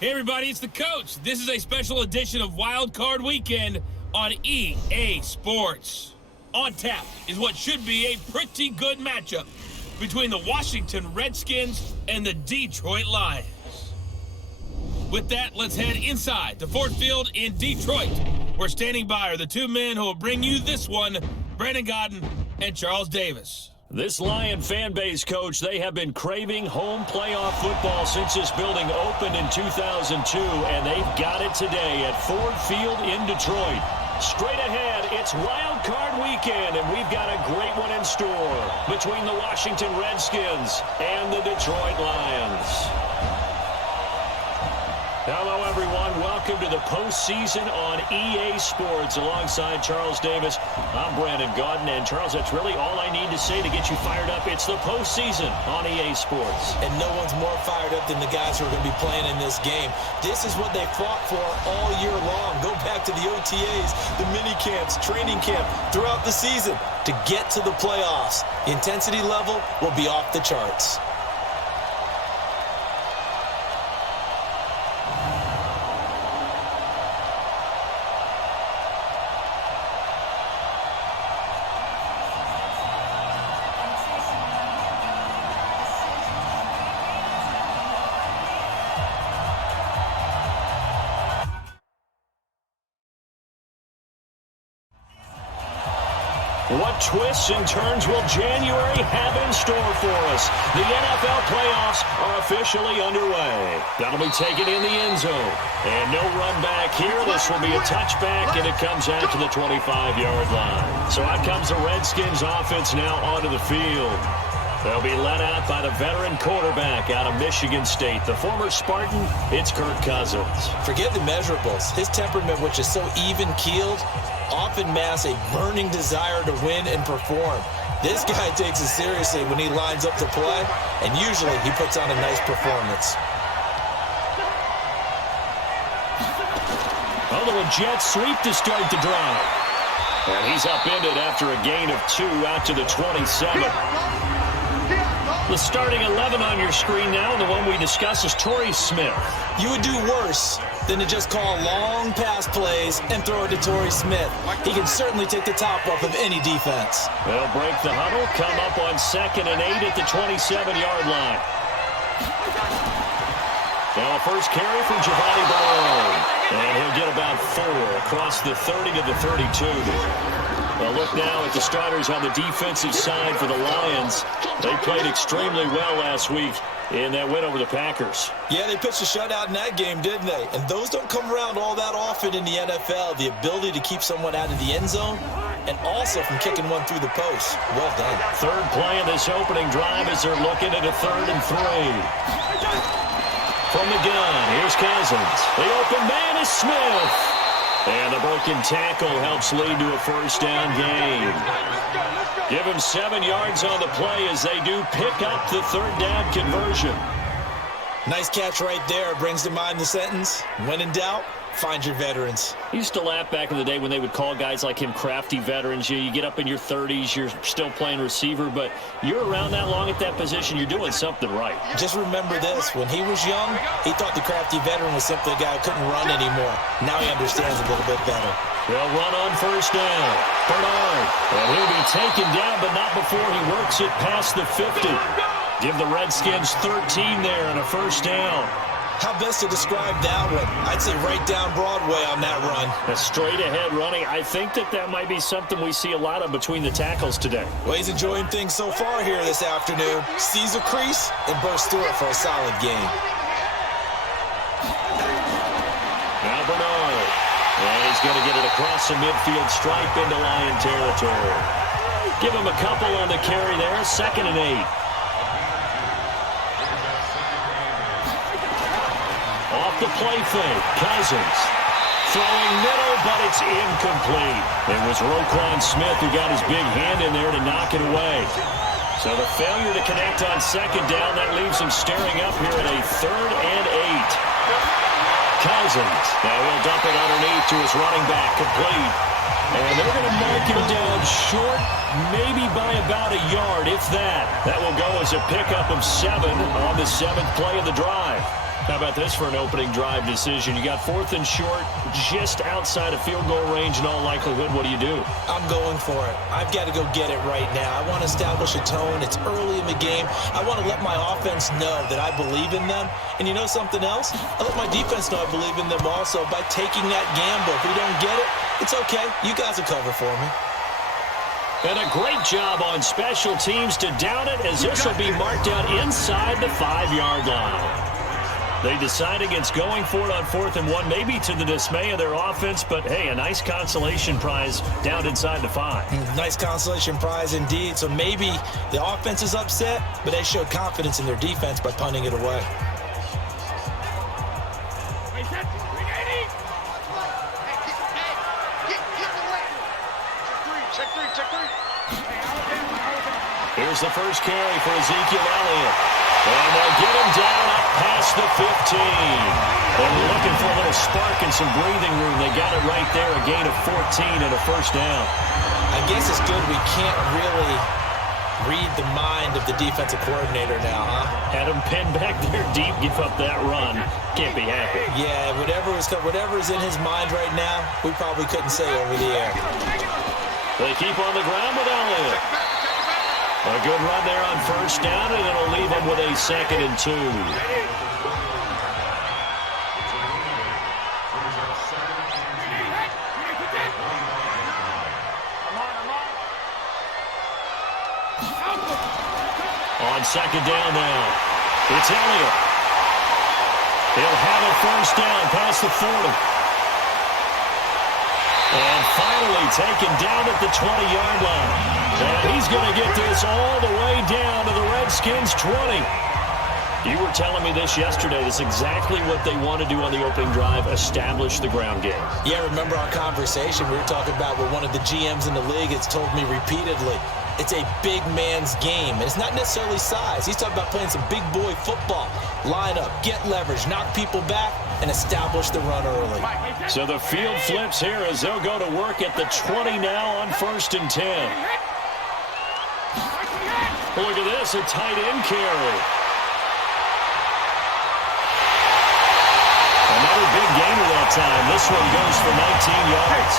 Hey everybody, it's the coach. This is a special edition of Wildcard Weekend on EA Sports. On tap is what should be a pretty good matchup between the Washington Redskins and the Detroit Lions. With that, let's head inside to Ford Field in Detroit. Where standing by are the two men who will bring you this one, Brandon Godden and Charles Davis. This Lion fan base, Coach, they have been craving home playoff football since this building opened in 2002, and they've got it today at Ford Field in Detroit. Straight ahead, it's Wild Card Weekend, and we've got a great one in store between the Washington Redskins and the Detroit Lions. Hello, everyone. Welcome to the postseason on EA Sports. Alongside Charles Davis, I'm Brandon Godden. And, Charles, that's really all I need to say to get you fired up. It's the postseason on EA Sports. And no one's more fired up than the guys who are going to be playing in this game. This is what they fought for all year long. Go back to the OTAs, the mini camps, training camp, throughout the season to get to the playoffs. The intensity level will be off the charts. What twists and turns will January have in store for us? The NFL playoffs are officially underway. That'll be taken in the end zone. And no run back here. This will be a touchback, and it comes out to the 25-yard line. So out comes the Redskins offense now onto the field. They'll be led out by the veteran quarterback out of Michigan State. The former Spartan, it's Kirk Cousins. Forget the measurables. His temperament, which is so even-keeled, often masks a burning desire to win and perform. This guy takes it seriously when he lines up to play, and usually he puts on a nice performance. Although a jet sweep to start the drive. And he's upended after a gain of 2 out to the 27. The starting 11 on your screen now, and the one we discuss is Torrey Smith. You would do worse than to just call long pass plays and throw it to Torrey Smith. He can certainly take the top off of any defense. They'll break the huddle, come up on 2nd and 8 at the 27-yard line. Now a first carry from Giovanni Bernard. And he'll get about 4 across the 30 to the 32. Well, look now at the starters on the defensive side for the Lions. They played extremely well last week in that win over the Packers. Yeah, they pitched a shutout in that game, didn't they? And those don't come around all that often in the NFL. The ability to keep someone out of the end zone and also from kicking one through the post. Well done. Third play of this opening drive as they're looking at a 3rd and 3. From the gun, here's Cousins. The open man is Smith. And the broken tackle helps lead to a first down gain. Give him 7 yards on the play as they do pick up the 3rd down conversion. Nice catch right there. Brings to mind the sentence, when in doubt, find your veterans. I used to laugh back in the day when they would call guys like him crafty veterans. You get up in your 30s, you're still playing receiver, but you're around that long at that position, you're doing something right. Just remember this. When he was young, he thought the crafty veteran was simply a guy who couldn't run anymore. Now he understands a little bit better. They'll run on first down. Bernard. And he'll be taken down, but not before he works it past the 50. Give the Redskins 13 there and a first down. How best to describe that one? I'd say right down Broadway on that run. A straight-ahead running. I think that might be something we see a lot of between the tackles today. Well, he's enjoying things so far here this afternoon. Sees a crease and bursts through it for a solid game. Now Bernard. And he's going to get it across the midfield stripe into Lion territory. Give him a couple on the carry there. 2nd and 8. Off the play fake, Cousins. Throwing middle, but it's incomplete. It was Roquan Smith who got his big hand in there to knock it away. So the failure to connect on 2nd down, that leaves him staring up here at a 3rd and 8. Cousins. Now he'll dump it underneath to his running back, complete. And they're going to mark him down short, maybe by about a yard, if that. That will go as a pickup of 7 on the 7th play of the drive. How about this for an opening drive decision? You got 4th and short, just outside of field goal range in all likelihood. What do you do? I'm going for it. I've got to go get it right now. I want to establish a tone. It's early in the game. I want to let my offense know that I believe in them. And you know something else? I let my defense know I believe in them also by taking that gamble. If we don't get it, it's okay. You guys will cover for me. And a great job on special teams to down it, as this will be marked out inside the 5-yard line. They decide against going for it on 4th and 1, maybe to the dismay of their offense, but hey, a nice consolation prize down inside the 5. Nice consolation prize indeed. So maybe the offense is upset, but they showed confidence in their defense by punting it away. Here's the first carry for Ezekiel Elliott. And they'll get him down up past the 15. They're looking for a little spark and some breathing room. They got it right there, a gain of 14 and a first down. I guess it's good we can't really read the mind of the defensive coordinator now, huh? Had him pinned back there deep, give up that run. Can't be happy. Yeah, whatever is in his mind right now, we probably couldn't say over the air. They keep on the ground with Elliott. A good run there on first down, and it'll leave them with a 2nd and 2. On 2nd down now, it's Elliott. He'll have it first down past the 40. And finally taken down at the 20-yard line. And he's going to get this all the way down to the Redskins' 20. You were telling me this yesterday. This is exactly what they want to do on the opening drive, establish the ground game. Yeah, remember our conversation we were talking about with one of the GMs in the league has told me repeatedly. It's a big man's game, and it's not necessarily size. He's talking about playing some big boy football. Line up, get leverage, knock people back, and establish the run early. So the field flips here as they'll go to work at the 20 now on 1st and 10. Look at this, a tight end carry. Another big gainer that time. This one goes for 19 yards.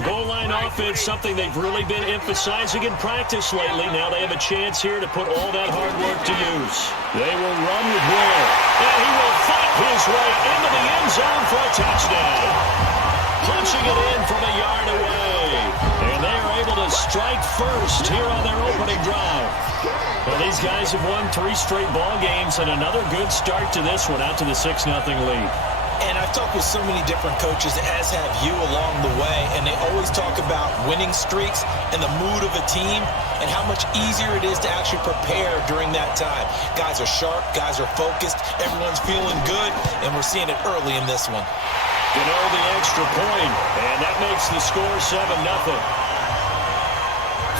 Goal line offense, something they've really been emphasizing in practice lately. Now they have a chance here to put all that hard work to use. They will run with Ware. And he will fight his way into the end zone for a touchdown. Punching it in from a yard away. And they are able to strike first here on their opening drive. Well, these guys have won 3 straight ball games, and another good start to this one, out to the 6-0 lead. And I've talked with so many different coaches, as have you along the way, and they always talk about winning streaks and the mood of a team and how much easier it is to actually prepare during that time. Guys are sharp, guys are focused, everyone's feeling good, and we're seeing it early in this one. Gano the extra point, and that makes the score 7-0.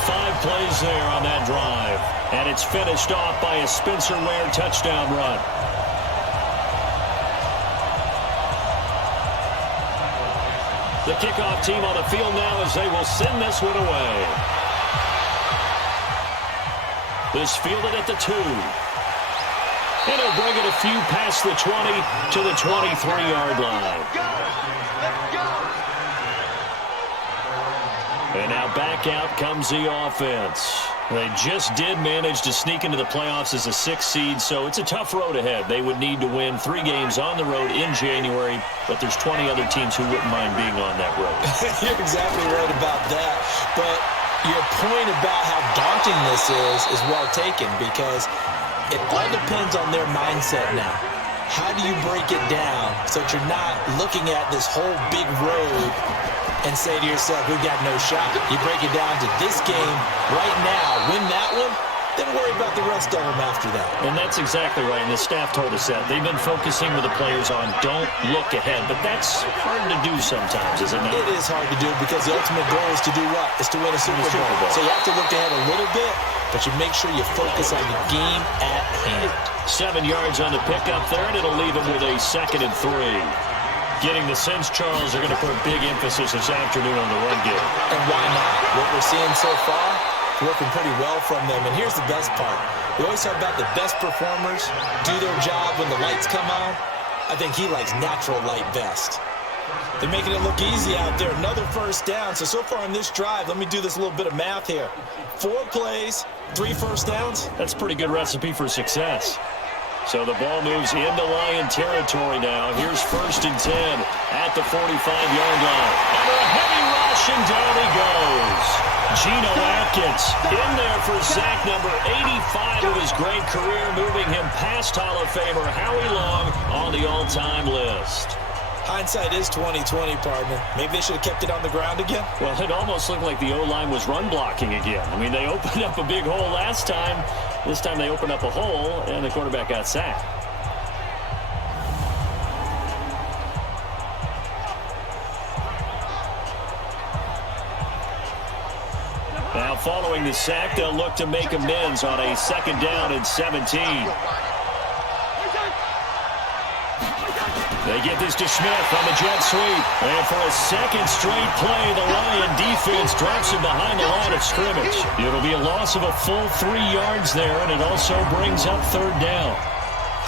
5 plays there on that drive, and it's finished off by a Spencer Ware touchdown run. The kickoff team on the field now as they will send this one away. This fielded at the 2. And he'll bring it a few past the 20 to the 23-yard line. And now back out comes the offense. They just did manage to sneak into the playoffs as a 6th seed, so it's a tough road ahead. They would need to win 3 games on the road in January, but there's 20 other teams who wouldn't mind being on that road. You're exactly right about that. But your point about how daunting this is well taken, because it all depends on their mindset now. How do you break it down so that you're not looking at this whole big road and say to yourself, we've got no shot? You break it down to this game right now, win that one, then worry about the rest of them after that. And that's exactly right, and the staff told us that. They've been focusing with the players on don't look ahead, but that's hard to do sometimes, isn't it? It is hard to do because the ultimate goal is to do what? Is to win a Super Bowl. So you have to look ahead a little bit, but you make sure you focus on the game at hand. 7 yards on the pickup there, and it'll leave them with a 2nd and 3. Getting the sense Charles are going to put big emphasis this afternoon on the run game. And why not? What we're seeing so far, working pretty well from them. And here's the best part. We always talk about the best performers do their job when the lights come on. I think he likes natural light best. They're making it look easy out there. Another first down. So far in this drive, let me do this little bit of math here. 4 plays, 3 first downs. That's a pretty good recipe for success. So the ball moves into Lion territory now. Here's 1st and 10 at the 45-yard line. Under a heavy rush, and down he goes. Geno Atkins in there for sack number 85 of his great career, moving him past Hall of Famer Howie Long on the all-time list. Hindsight is 20/20, partner. Maybe they should have kept it on the ground again. Well, it almost looked like the O-line was run blocking again. I mean, they opened up a big hole last time. This time they opened up a hole, and the quarterback got sacked. Now, following the sack, they'll look to make amends on a 2nd down and 17. They get this to Smith on the jet sweep. And for a 2nd straight play, the Lion defense drops him behind the line of scrimmage. It'll be a loss of a full 3 yards there, and it also brings up 3rd down.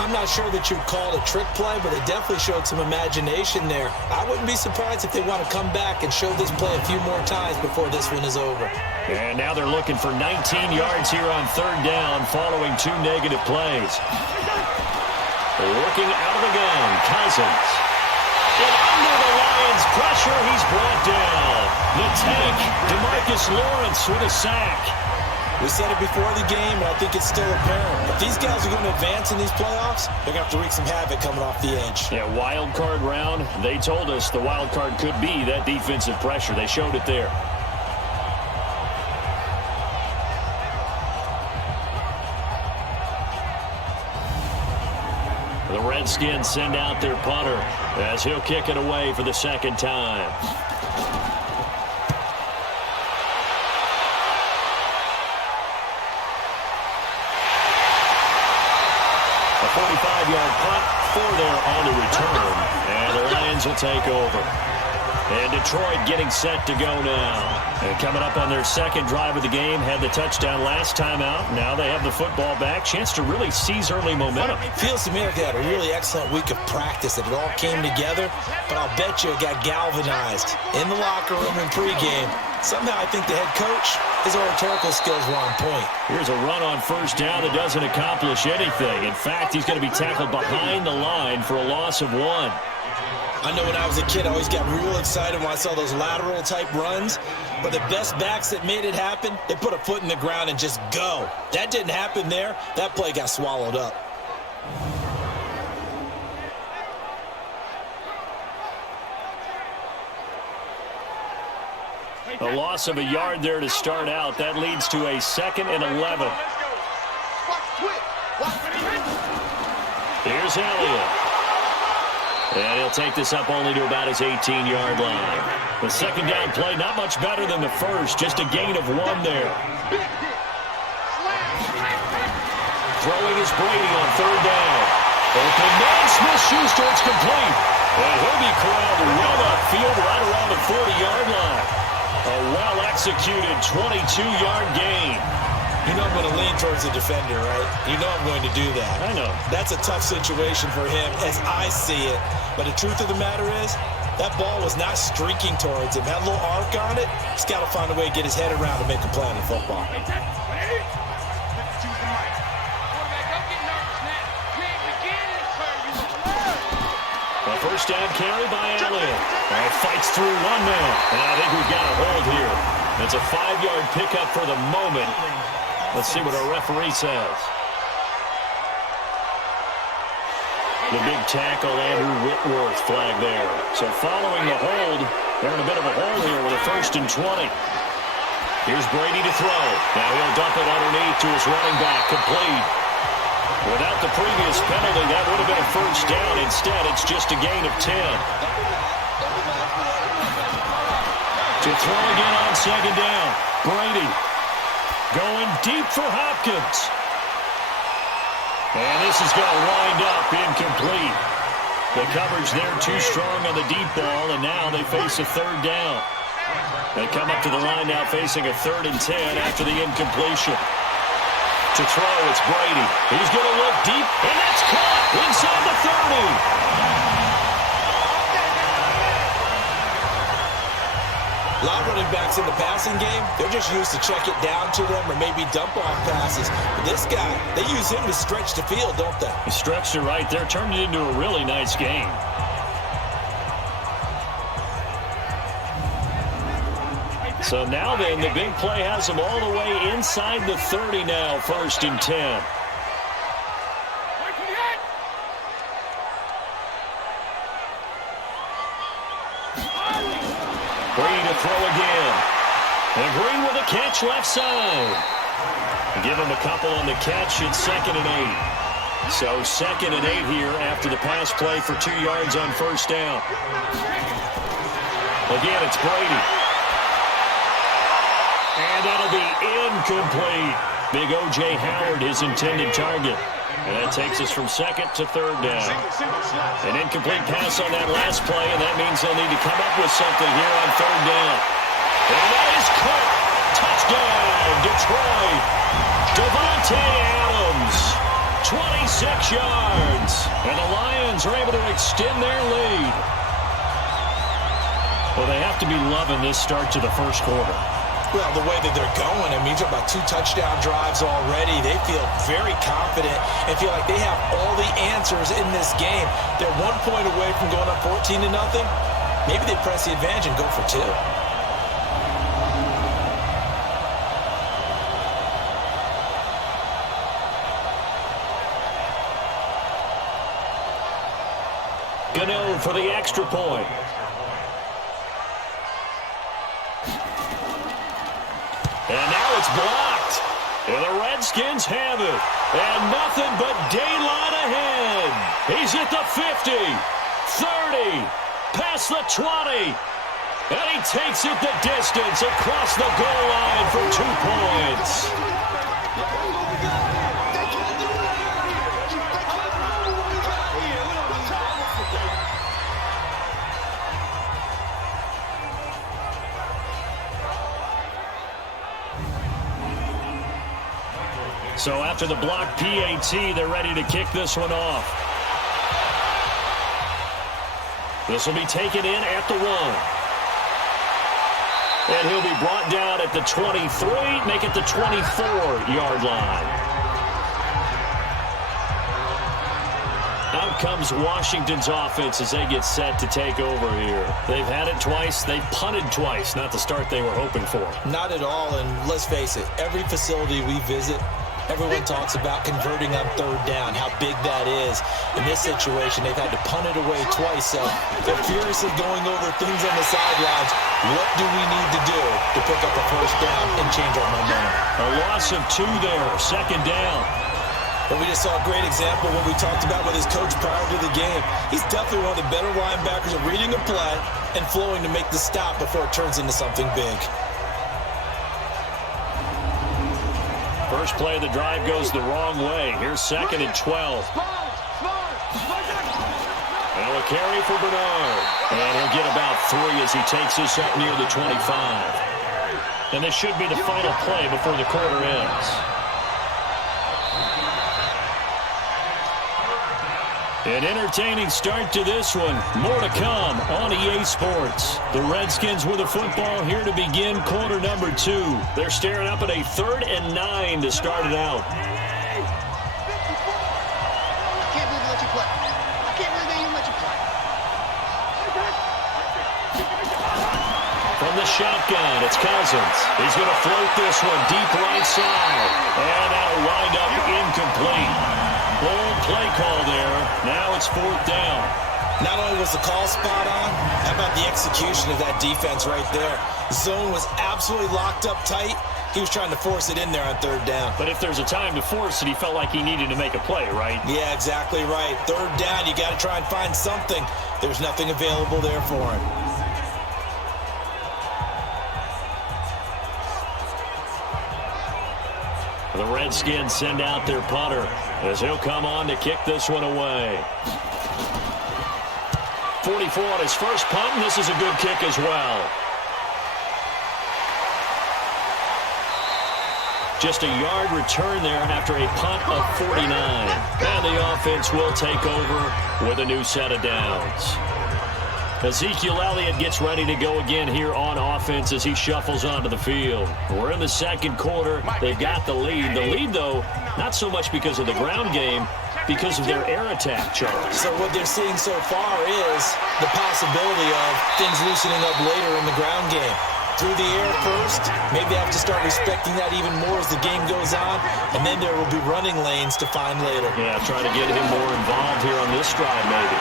I'm not sure that you'd call it a trick play, but they definitely showed some imagination there. I wouldn't be surprised if they want to come back and show this play a few more times before this one is over. And now they're looking for 19 yards here on 3rd down following 2 negative plays. Working out of the gun, Cousins. And under the Lions' pressure, he's brought down. The tank, DeMarcus Lawrence with a sack. We said it before the game, and I think it's still apparent. If these guys are going to advance in these playoffs, they're going to have to wreak some havoc coming off the edge. Yeah, wild card round. They told us the wild card could be that defensive pressure. They showed it there. The Redskins send out their punter as he'll kick it away for the 2nd time. A 45-yard punt for there on the return. And the Lions will take over. And Detroit getting set to go now. And coming up on their 2nd drive of the game, had the touchdown last time out. Now they have the football back. Chance to really seize early momentum. Feels to me like they had a really excellent week of practice, that it all came together. But I'll bet you it got galvanized in the locker room in pregame. Somehow I think the head coach, his oratorical skills were on point. Here's a run on 1st down that doesn't accomplish anything. In fact, he's going to be tackled behind the line for a loss of 1. I know when I was a kid, I always got real excited when I saw those lateral-type runs. But the best backs that made it happen, they put a foot in the ground and just go. That didn't happen there. That play got swallowed up. A loss of a yard there to start out. That leads to a 2nd and 11. Here's Elliott. And he'll take this up only to about his 18-yard line. The 2nd down play, not much better than the first, just a gain of 1 there. Throwing is Brady on 3rd down. Open man, Smith-Schuster, it's complete. And he'll be corralled well upfield right around the 40-yard line. A well-executed 22-yard gain. You know I'm going to lean towards the defender, right? You know I'm going to do that. I know. That's a tough situation for him as I see it. But the truth of the matter is, that ball was not streaking towards him. Had a little arc on it. He's got to find a way to get his head around and make a play on the football. A 1st down carry by Elliott. Fights through 1 man. And I think we've got a hold here. It's a 5-yard pickup for the moment. Let's see what our referee says. The big tackle, Andrew Whitworth, flag there. So following the hold, they're in a bit of a hole here with a 1st and 20. Here's Brady to throw. Now he'll dump it underneath to his running back. Complete. Without the previous penalty, that would have been a first down. Instead, it's just a gain of 10. To throw again on second down. Brady going deep for Hopkins. And this is going to wind up incomplete. The coverage there too strong on the deep ball, and now they face a third down. They come up to the line now facing a 3rd and 10 after the incompletion. To throw, it's Brady. He's going to look deep, and that's caught inside the 30. A lot of running backs in the passing game, they're just used to check it down to them or maybe dump off passes. But this guy, they use him to stretch the field, don't they? He stretched it right there, turned it into a really nice game. So now then, the big play has them all the way inside the 30 now, 1st and 10. Green to throw again. And Green with a catch left side. Give him a couple on the catch. It's 2nd and 8. So 2nd and 8 here after the pass play for 2 yards on first down. Again, it's Brady. And that'll be incomplete. Big O.J. Howard, his intended target. And that takes us from 2nd to 3rd down. An incomplete pass on that last play, and that means they'll need to come up with something here on 3rd down. And that is caught. Touchdown, Detroit. Devontae Adams, 26 yards. And the Lions are able to extend their lead. Well, they have to be loving this start to the first quarter. Well, the way that they're going, I mean, you're talking about 2 touchdown drives already. They feel very confident and feel like they have all the answers in this game. They're 1 point away from going up 14-0. Maybe they press the advantage and go for 2. Gano for the extra point. And now it's blocked. And the Redskins have it. And nothing but daylight ahead. He's at the 50, 30, past the 20. And he takes it the distance across the goal line for 2 points. So after the block PAT, they're ready to kick this one off. This will be taken in at the 1. And he'll be brought down at the 23, make it the 24-yard line. Out comes Washington's offense as they get set to take over here. They've had it twice. They've punted twice. Not the start they were hoping for. Not at all, and let's face it, every facility we visit, everyone talks about converting on 3rd down, how big that is. In this situation, they've had to punt it away twice, so they're furiously going over things on the sidelines. What do we need to do to pick up a first down and change our momentum? A loss of 2 there, 2nd down. But we just saw a great example of what we talked about with his coach prior to the game. He's definitely one of the better linebackers at reading a play and flowing to make the stop before it turns into something big. First play of the drive goes the wrong way. Here's 2nd and 12. And a carry for Bernard. And he'll get about 3 as he takes this up near the 25. And this should be the final play before the quarter ends. An entertaining start to this one. More to come on EA Sports. The Redskins with the football here to begin quarter number 2. They're staring up at a 3rd and 9 to start it out. I can't believe they let you play. I can't believe they even let you play. From the shotgun, it's Cousins. He's going to float this one deep right side. And that'll wind up incomplete. Bold play call there. Now it's 4th down. Not only was the call spot on, how about the execution of that defense right there? Zone was absolutely locked up tight. He was trying to force it in there on third down. But if there's a time to force it, he felt like he needed to make a play, right? Yeah, exactly right. Third down, you got to try and find something. There's nothing available there for him. The Redskins send out their punter as he'll come on to kick this one away. 44 on his first punt, and this is a good kick as well. Just a yard return there after a punt of 49. And the offense will take over with a new set of downs. Ezekiel Elliott gets ready to go again here on offense as he shuffles onto the field. We're in the second quarter. They've got the lead. The lead, though, not so much because of the ground game, because of their air attack, Charles. So what they're seeing so far is the possibility of things loosening up later in the ground game. Through the air first, maybe they have to start respecting that even more as the game goes on, and then there will be running lanes to find later. Yeah, trying to get him more involved here on this drive, maybe.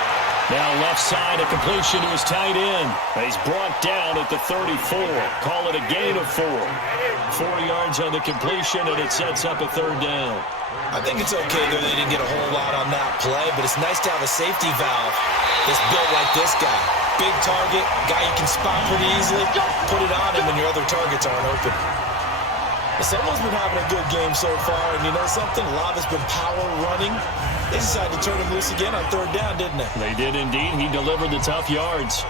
Now left side, a completion to his tight end. He's brought down at the 34. Call it a gain of 4. 4 yards on the completion, and it sets up a third down. I think it's okay that they didn't get a whole lot on that play, but it's nice to have a safety valve that's built like this guy. Big target, guy you can spot pretty easily. Put it on him when your other targets aren't open. Someone's been having a good game so far, and you know something? A lot of it's been power running. They decided to turn him loose again on third down, didn't they? They did indeed. He delivered the tough yards.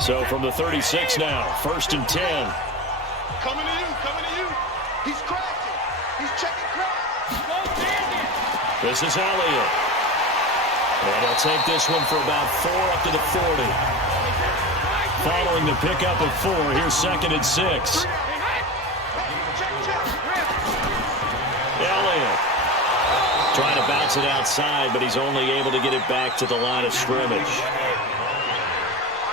So from the 36 now, 1st and 10. Coming to you, coming to you. He's cracking. He's checking crack. This is Elliott. And he'll take this one for about 4 up to the 40. Following the pickup of 4, here's 2nd and 6. Elliott trying to bounce it outside, but he's only able to get it back to the line of scrimmage.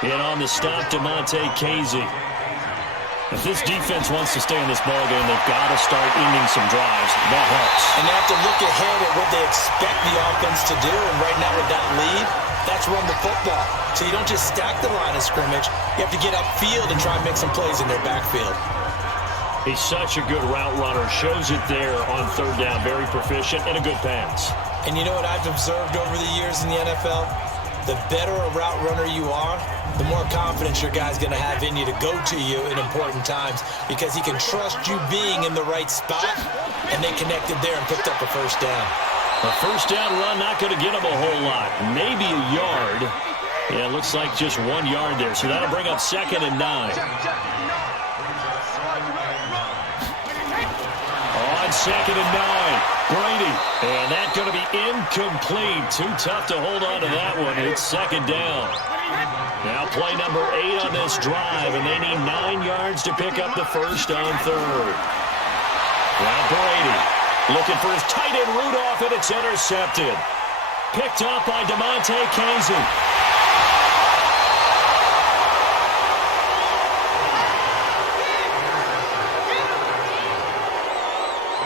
In on the stop, DeMonte Casey. If this defense wants to stay in this ballgame, they've got to start ending some drives. That helps. And they have to look ahead at what they expect the offense to do. And right now with that lead, that's run the football. So you don't just stack the line of scrimmage. You have to get upfield and try and make some plays in their backfield. He's such a good route runner. Shows it there on third down. Very proficient and a good pass. And you know what I've observed over the years in the NFL? The better a route runner you are, the more confidence your guy's going to have in you to go to you in important times because he can trust you being in the right spot, and they connected there and picked up a first down. A first down run, not going to get him a whole lot. Maybe a yard. Yeah, it looks like just 1 yard there, so that'll bring up 2nd and 9. On 2nd and 9. Brady, and that's going to be incomplete. Too tough to hold on to that one. It's 2nd down. Now play number 8 on this drive, and they need 9 yards to pick up the first on third. Now Brady looking for his tight end Rudolph, and it's intercepted. Picked up by DeMonte Casey.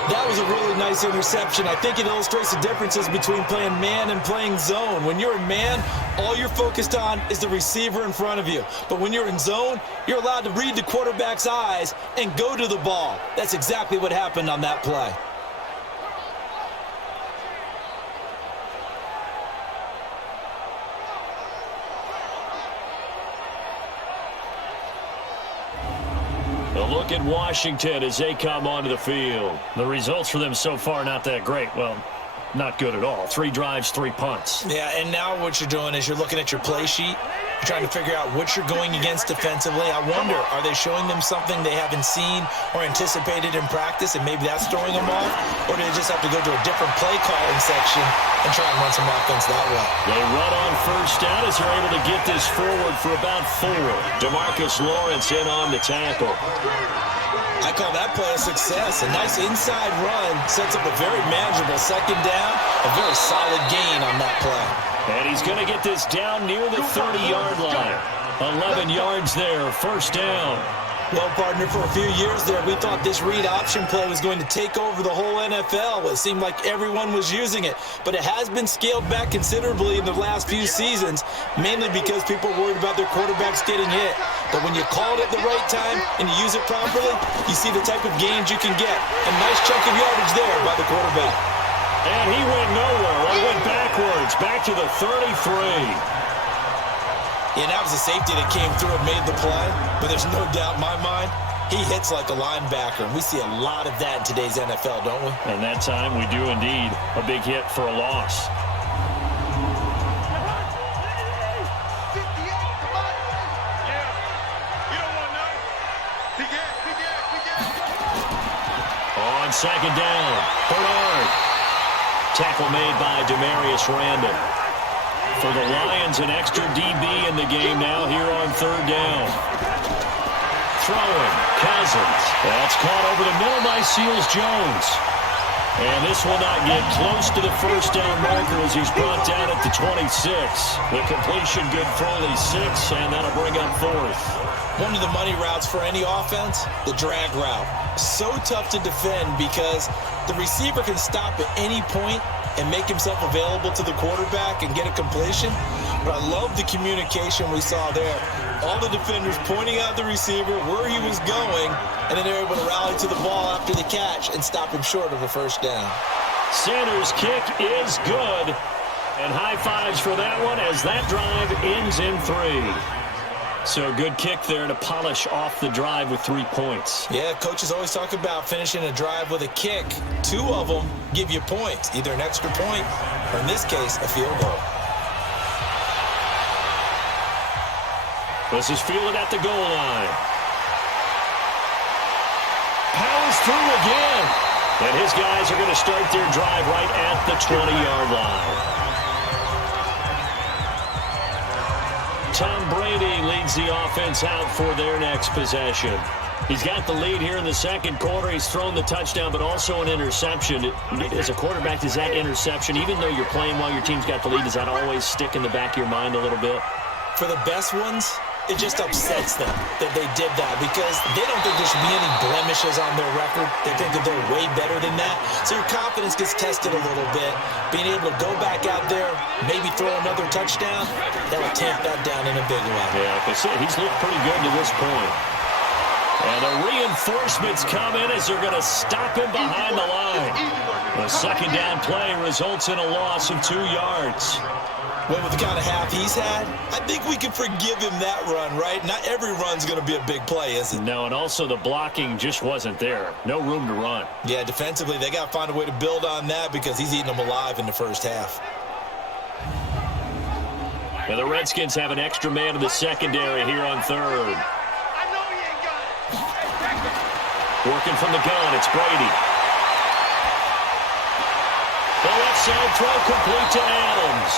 That was a really nice interception. I think it illustrates the differences between playing man and playing zone. When you're in man, all you're focused on is the receiver in front of you. But when you're in zone, you're allowed to read the quarterback's eyes and go to the ball. That's exactly what happened on that play. A look at Washington as they come onto the field. The results for them so far not that great. Well, not good at all. 3 drives, 3 punts. Yeah, and now what you're doing is you're looking at your play sheet. You're trying to figure out what you're going against defensively. I wonder, are they showing them something they haven't seen or anticipated in practice, and maybe that's throwing them off? Or do they just have to go to a different play calling section and try and run some offense that way? They run on first down as they're able to get this forward for about 4. DeMarcus Lawrence in on the tackle. I call that play a success. A nice inside run sets up a very manageable 2nd down, a very solid gain on that play. And he's going to get this down near the 30-yard line. 11 yards there, first down. Well, partner, for a few years there, we thought this read option play was going to take over the whole NFL. It seemed like everyone was using it, but it has been scaled back considerably in the last few seasons, mainly because people are worried about their quarterbacks getting hit. But when you call it at the right time and you use it properly, you see the type of gains you can get. A nice chunk of yardage there by the quarterback. And he went nowhere. He went backwards, back to the 33. Yeah, that was a safety that came through and made the play, but there's no doubt in my mind, he hits like a linebacker, and we see a lot of that in today's NFL, don't we? And that time we do indeed. A big hit for a loss. On second down, Bernard. Tackle made by Demarius Randall. For the Lions, an extra DB in the game now here on third down. Throwing, Cousins. That's caught over the middle by Seals-Jones. And this will not get close to the first down marker as he's brought down at the 26. The completion good for only 6, and that'll bring up fourth. One of the money routes for any offense, the drag route. So tough to defend because the receiver can stop at any point and make himself available to the quarterback and get a completion. But I love the communication we saw there. All the defenders pointing out the receiver, where he was going, and then they're able to rally to the ball after the catch and stop him short of a first down. Sanders' kick is good. And high fives for that one as that drive ends in 3. So good kick there to polish off the drive with 3 points. Yeah, coaches always talk about finishing a drive with a kick. 2 of them give you points, either an extra point or, in this case, a field goal. This is fielded at the goal line. Powers through again. And his guys are going to start their drive right at the 20-yard line. Tom Brady leads the offense out for their next possession. He's got the lead here in the second quarter. He's thrown the touchdown, but also an interception. As a quarterback, does that interception, even though you're playing while your team's got the lead, does that always stick in the back of your mind a little bit? For the best ones, it just upsets them that they did that because they don't think there should be any blemishes on their record. They think that they're way better than that. So your confidence gets tested a little bit. Being able to go back out there, maybe throw another touchdown, that'll tamp that down in a big way. Yeah, because he's looked pretty good to this point. And the reinforcements come in as they're going to stop him behind the line. The second down play results in a loss of 2 yards. Well, with the kind of half he's had, I think we can forgive him that run, right? Not every run's going to be a big play, is it? No, and also the blocking just wasn't there. No room to run. Yeah, defensively, they got to find a way to build on that because he's eating them alive in the first half. And the Redskins have an extra man in the secondary here on third. Working from the gun, it's Brady. The left side throw complete to Adams.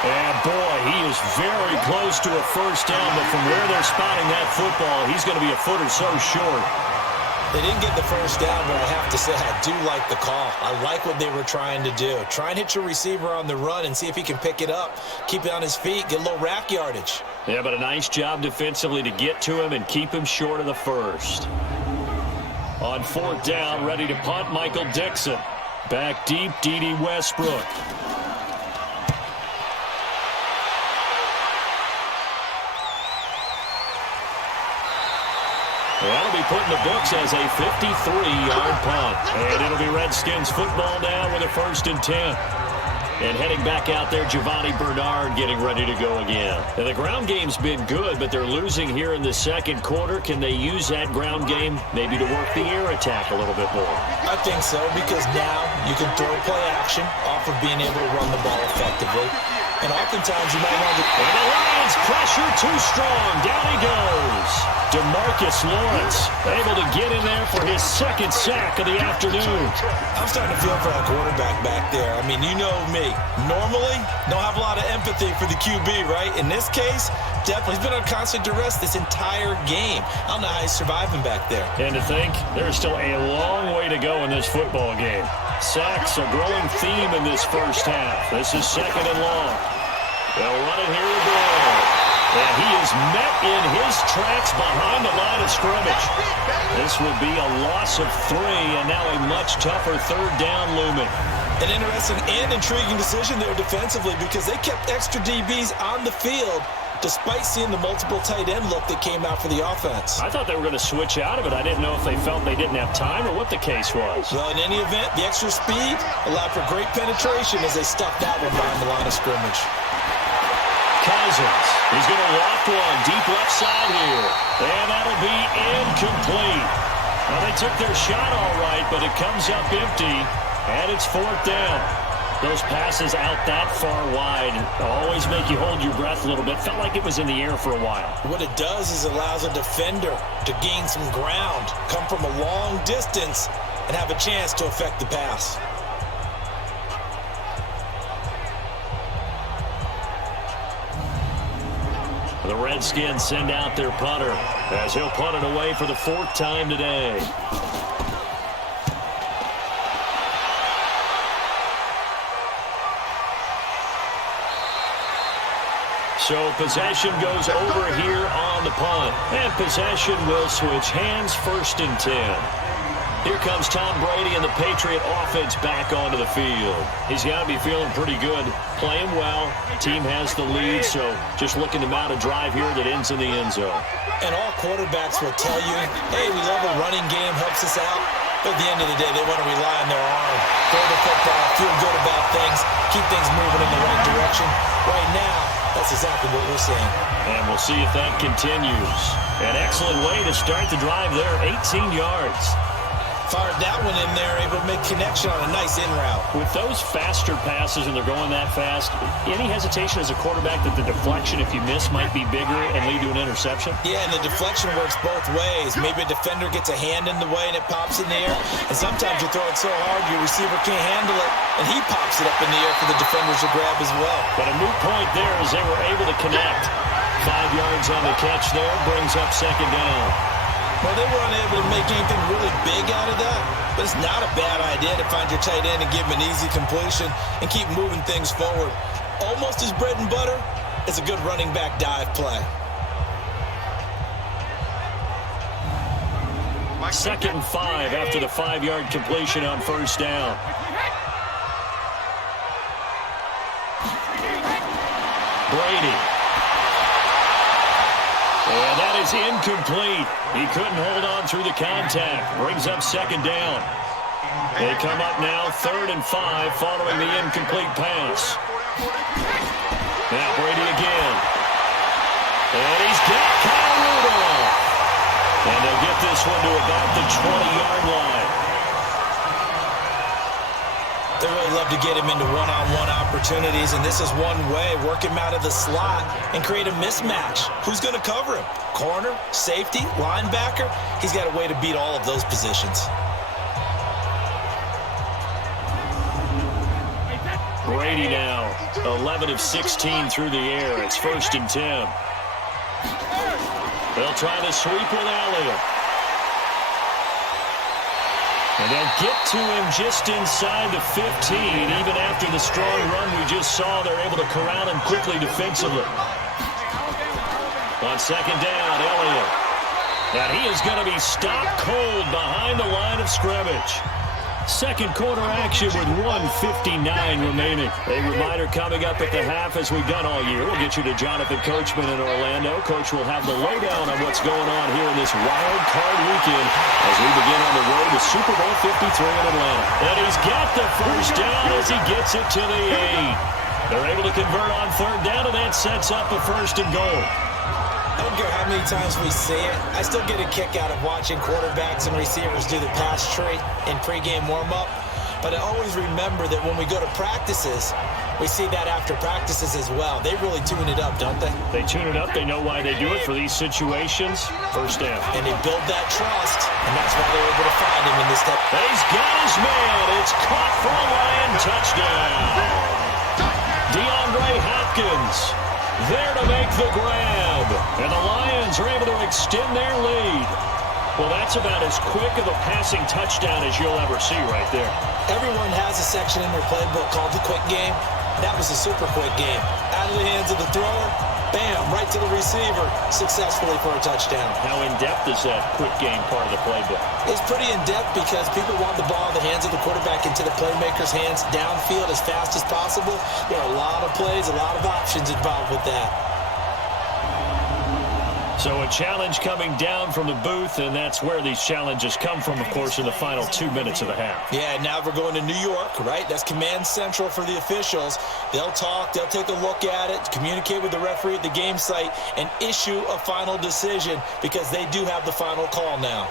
And boy, he is very close to a first down, but from where they're spotting that football, he's going to be a foot or so short. They didn't get the first down, but I have to say I do like the call. I like what they were trying to do. Try and hit your receiver on the run and see if he can pick it up, keep it on his feet, get a little rack yardage. Yeah, but a nice job defensively to get to him and keep him short of the first. On fourth down, ready to punt, Michael Dixon. Back deep, D.D. Westbrook. That'll be put in the books as a 53-yard punt. And it'll be Redskins football now with a 1st and 10. And heading back out there, Giovanni Bernard getting ready to go again. Now, the ground game's been good, but they're losing here in the second quarter. Can they use that ground game maybe to work the air attack a little bit more? I think so, because now you can throw play action off of being able to run the ball effectively. And oftentimes you might want to... And the Lions pressure too strong. Down he goes. DeMarcus Lawrence able to get in there for his second sack of the afternoon. I'm starting to feel for that quarterback back there. I mean, you know me. Normally, don't have a lot of empathy for the QB, right? In this case, definitely. He's been on constant duress this entire game. I don't know how he's surviving back there. And to think, there's still a long way to go in this football game. Sacks a growing theme in this first half. This is 2nd and long. They'll run it here to Brown. And he is met in his tracks behind the line of scrimmage. This will be a loss of 3, and now a much tougher third down looming. An interesting and intriguing decision there defensively because they kept extra DBs on the field despite seeing the multiple tight end look that came out for the offense. I thought they were going to switch out of it. I didn't know if they felt they didn't have time or what the case was. Well, in any event, the extra speed allowed for great penetration as they stuffed that one behind the line of scrimmage. Cousins, he's going to loft one deep left side here, and that'll be incomplete. Well, they took their shot all right, but it comes up empty, and it's 4th down. Those passes out that far wide always make you hold your breath a little bit. Felt like it was in the air for a while. What it does is allows a defender to gain some ground, come from a long distance, and have a chance to affect the pass. The Redskins send out their punter as he'll punt it away for the 4th time today. So possession goes over here on the punt. And possession will switch hands, 1st and 10. Here comes Tom Brady and the Patriot offense back onto the field. He's got to be feeling pretty good, playing well. Team has the lead, so just looking to mount a drive here that ends in the end zone. And all quarterbacks will tell you, hey, we love a running game, helps us out. But at the end of the day, they want to rely on their arm. Throw the football, feel good about things, keep things moving in the right direction. Right now, that's exactly what we're seeing. And we'll see if that continues. An excellent way to start the drive there, 18 yards. Fired that one in there, able to make connection on a nice in route. With those faster passes and they're going that fast, any hesitation as a quarterback that the deflection, if you miss, might be bigger and lead to an interception? Yeah, and the deflection works both ways. Maybe a defender gets a hand in the way and it pops in the air. And sometimes you throw it so hard your receiver can't handle it, and he pops it up in the air for the defenders to grab as well. But a moot point there as they were able to connect. 5 yards on the catch there, brings up 2nd down. Well, they were unable to make anything really big out of that, but it's not a bad idea to find your tight end and give him an easy completion and keep moving things forward. Almost his bread and butter is a good running back dive play. 2nd and 5 after the 5-yard completion on 1st down. Brady. And that is incomplete. He couldn't hold on through the contact. Brings up 2nd down. They come up now 3rd and 5 following the incomplete pass. Now Brady again. And he's got Kyle Rudolph. And they'll get this one to about the 20-yard line. They really love to get him into one-on-one opportunities, and this is one way. Work him out of the slot and create a mismatch. Who's going to cover him? Corner, safety, linebacker? He's got a way to beat all of those positions. Brady now, 11 of 16 through the air. It's 1st and 10. They'll try to sweep with Elliott. And they'll get to him just inside the 15. Even after the strong run we just saw, they're able to corral him quickly defensively. On 2nd down, Elliott. And he is going to be stopped cold behind the line of scrimmage. 2nd quarter action with 1:59 remaining. A reminder coming up at the half, as we've done all year. We'll get you to Jonathan Coachman in Orlando. Coach will have the lowdown on what's going on here in this wild card weekend as we begin on the road to Super Bowl 53 in Atlanta. And he's got the 1st down as he gets it to the 8. They're able to convert on 3rd down, and that sets up a 1st and goal. I don't care how many times we see it. I still get a kick out of watching quarterbacks and receivers do the pass tree in pregame warm-up. But I always remember that when we go to practices, we see that after practices as well. They really tune it up, don't they? They tune it up. They know why they do it for these situations. 1st down. And they build that trust, and that's why they're able to find him in this type. He's got his man. It's caught for a Lion touchdown. DeAndre Hopkins there to make the grab. And the Lions are able to extend their lead. Well, that's about as quick of a passing touchdown as you'll ever see right there. Everyone has a section in their playbook called the quick game. That was a super quick game. Out of the hands of the thrower, bam, right to the receiver, successfully for a touchdown. How in-depth is that quick game part of the playbook? It's pretty in-depth because people want the ball in the hands of the quarterback into the playmaker's hands downfield as fast as possible. There are a lot of plays, a lot of options involved with that. So a challenge coming down from the booth, and that's where these challenges come from, of course, in the final 2 minutes of the half. Yeah, now we're going to New York, right? That's command central for the officials. They'll talk, they'll take a look at it, communicate with the referee at the game site, and issue a final decision because they do have the final call now.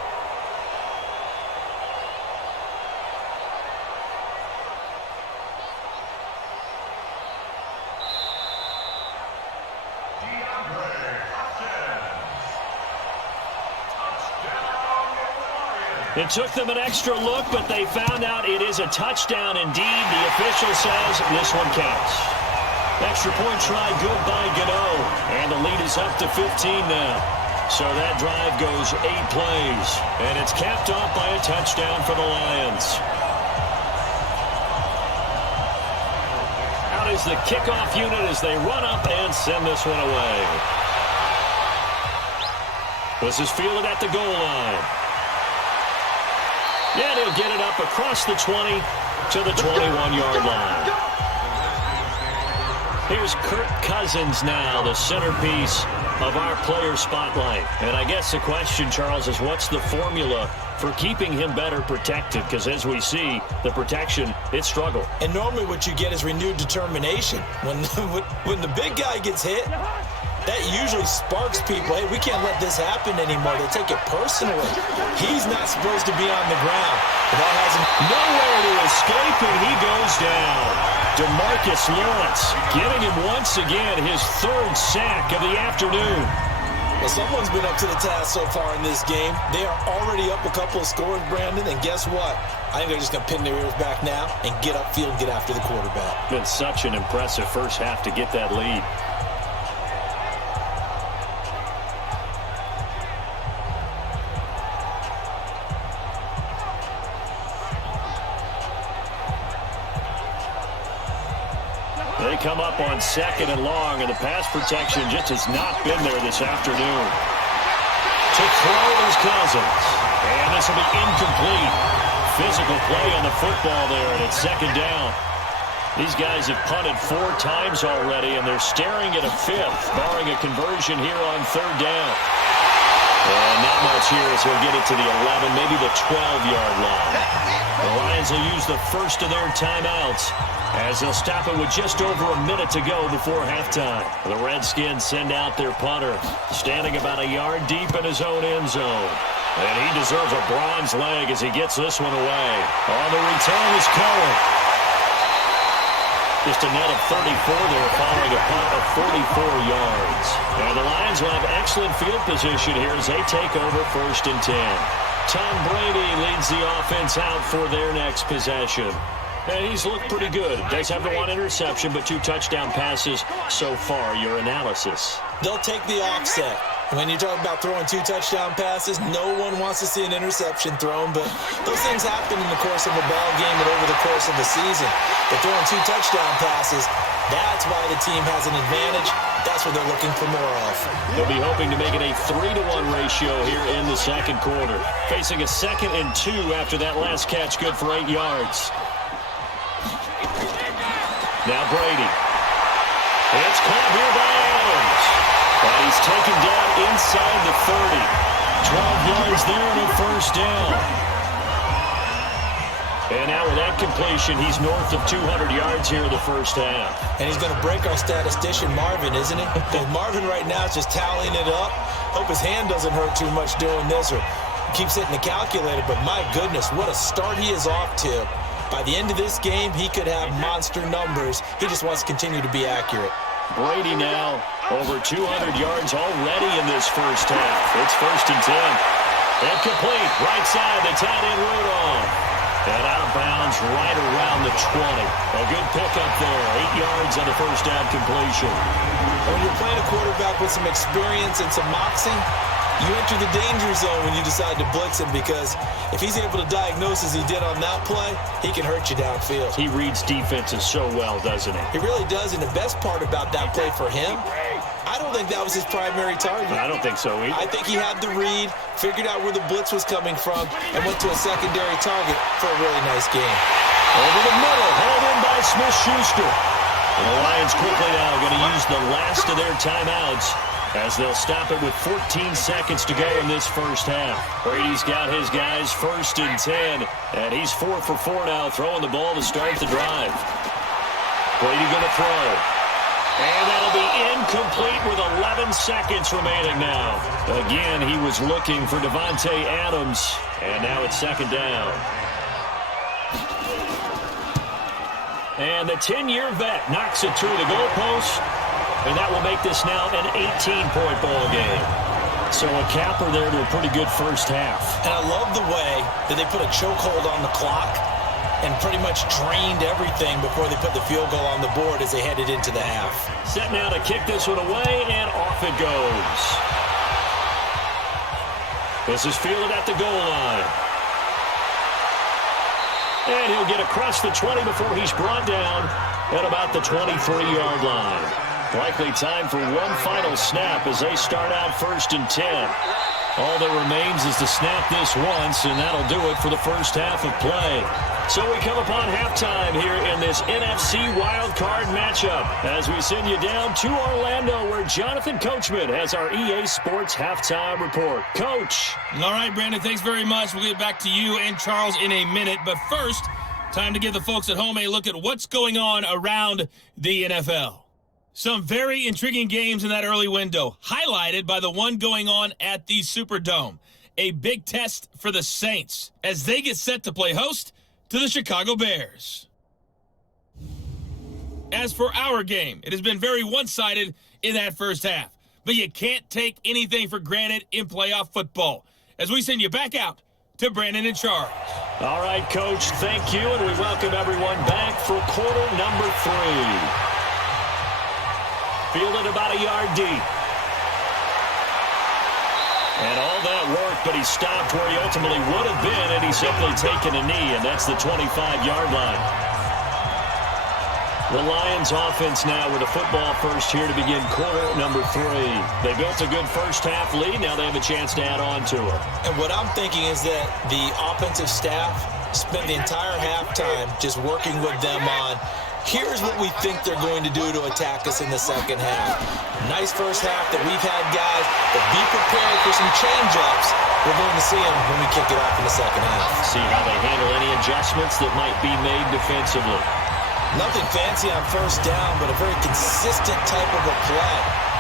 It took them an extra look, but they found out it is a touchdown indeed. The official says this one counts. Extra point try good by Gano, and the lead is up to 15 now. So that drive goes 8 plays, and it's capped off by a touchdown for the Lions. Out is the kickoff unit as they run up and send this one away. This is fielded at the goal line. Yeah, he'll get it up across the 20 to the 21-yard line. Here's Kirk Cousins now, the centerpiece of our player spotlight. And I guess the question, Charles, is what's the formula for keeping him better protected? Because as we see, the protection, it struggled. And normally what you get is renewed determination. When the big guy gets hit, that usually sparks people. Hey, we can't let this happen anymore. They take it personally. He's not supposed to be on the ground. That has him nowhere to escape, and he goes down. DeMarcus Lawrence getting him once again his 3rd sack of the afternoon. Well, someone's been up to the task so far in this game. They are already up a couple of scores, Brandon, and guess what? I think they're just going to pin their ears back now and get upfield and get after the quarterback. Been such an impressive first half to get that lead. They come up on 2nd and long, and the pass protection just has not been there this afternoon. To throw is Cousins, and this will be incomplete. Physical play on the football there, and it's 2nd down. These guys have punted 4 times already, and they're staring at a 5th, barring a conversion here on 3rd down. And not much here as he'll get it to the 11, maybe the 12-yard line. The Lions will use the first of their timeouts as they'll stop it with just over a minute to go before halftime. The Redskins send out their punter, standing about a yard deep in his own end zone. And he deserves a bronze leg as he gets this one away. On the return is Cohen. Just a net of 34 there following a punt of 44 yards. And the Lions will have excellent field position here as they take over 1st and 10. Tom Brady leads the offense out for their next possession. And he's looked pretty good. Does have the 1 interception, but 2 touchdown passes so far. Your analysis? They'll take the offset. When you talk about throwing 2 touchdown passes, no one wants to see an interception thrown, but those things happen in the course of a ball game and over the course of a season. But throwing 2 touchdown passes, that's why the team has an advantage. That's what they're looking for more of. They'll be hoping to make it a 3-1 ratio here in the 2nd quarter. Facing a 2nd and 2 after that last catch, good for 8 yards. Now Brady. It's caught here by Adams. And he's taken down inside the 30. 12 yards there and a 1st down. And now with that completion, he's north of 200 yards here in the 1st half. And he's going to break our statistician, Marvin, isn't he? Because Marvin right now is just tallying it up. Hope his hand doesn't hurt too much doing this or keeps hitting the calculator. But my goodness, what a start he is off to. By the end of this game, he could have monster numbers. He just wants to continue to be accurate. Brady now over 200 yards already in this 1st half. It's 1st and 10. And complete. Right side, the tight end Rudolph. And out of bounds right around the 20. A good pickup there. 8 yards on the 1st down completion. When you're playing a quarterback with some experience and some moxie, You enter the danger zone when you decide to blitz him, because if he's able to diagnose as he did on that play, he can hurt you downfield. He reads defenses so well, doesn't he? He really does, and the best part about that play for him, I don't think that was his primary target. I don't think so either. I think he had the read, figured out where the blitz was coming from, and went to a secondary target for a really nice game. Over the middle, hauled in by Smith-Schuster. And the Lions quickly now going to use the last of their timeouts as they'll stop it with 14 seconds to go in this first half. Brady's got his guys 1st and 10, and he's 4 for 4 now, throwing the ball to start the drive. Brady going to throw. And that'll be incomplete with 11 seconds remaining now. Again, he was looking for Davante Adams, and now it's 2nd down. And the 10-year vet knocks it through the goalpost, and that will make this now an 18-point ball game. So a capper there to a pretty good first half. And I love the way that they put a chokehold on the clock and pretty much drained everything before they put the field goal on the board as they headed into the half. Set now to kick this one away, and off it goes. This is fielded at the goal line. And he'll get across the 20 before he's brought down at about the 23-yard line. Likely time for one final snap as they start out 1st and 10. All that remains is to snap this once, and that'll do it for the first half of play. So we come upon halftime here in this NFC Wildcard matchup as we send you down to Orlando, where Jonathan Coachman has our EA Sports Halftime Report. Coach. All right, Brandon, thanks very much. We'll get back to you and Charles in a minute. But first, time to give the folks at home a look at what's going on around the NFL. Some very intriguing games in that early window, highlighted by the one going on at the Superdome. A big test for the Saints as they get set to play host to the Chicago Bears. As for our game, it has been very one-sided in that first half. But you can't take anything for granted in playoff football. As we send you back out to Brandon and Charles. All right, Coach, thank you, and we welcome everyone back for quarter number 3. Fielded about a yard deep. And all that work, but he stopped where he ultimately would have been, and he's simply taken a knee, and that's the 25-yard line. The Lions offense now with a football first here to begin quarter number 3. They built a good first half lead. Now they have a chance to add on to it. And what I'm thinking is that the offensive staff spent the entire halftime just working with them on, here's what we think they're going to do to attack us in the second half. Nice first half that we've had, guys, but be prepared for some change-ups. We're going to see them when we kick it off in the second half. See how they handle any adjustments that might be made defensively. Nothing fancy on first down, but a very consistent type of a play.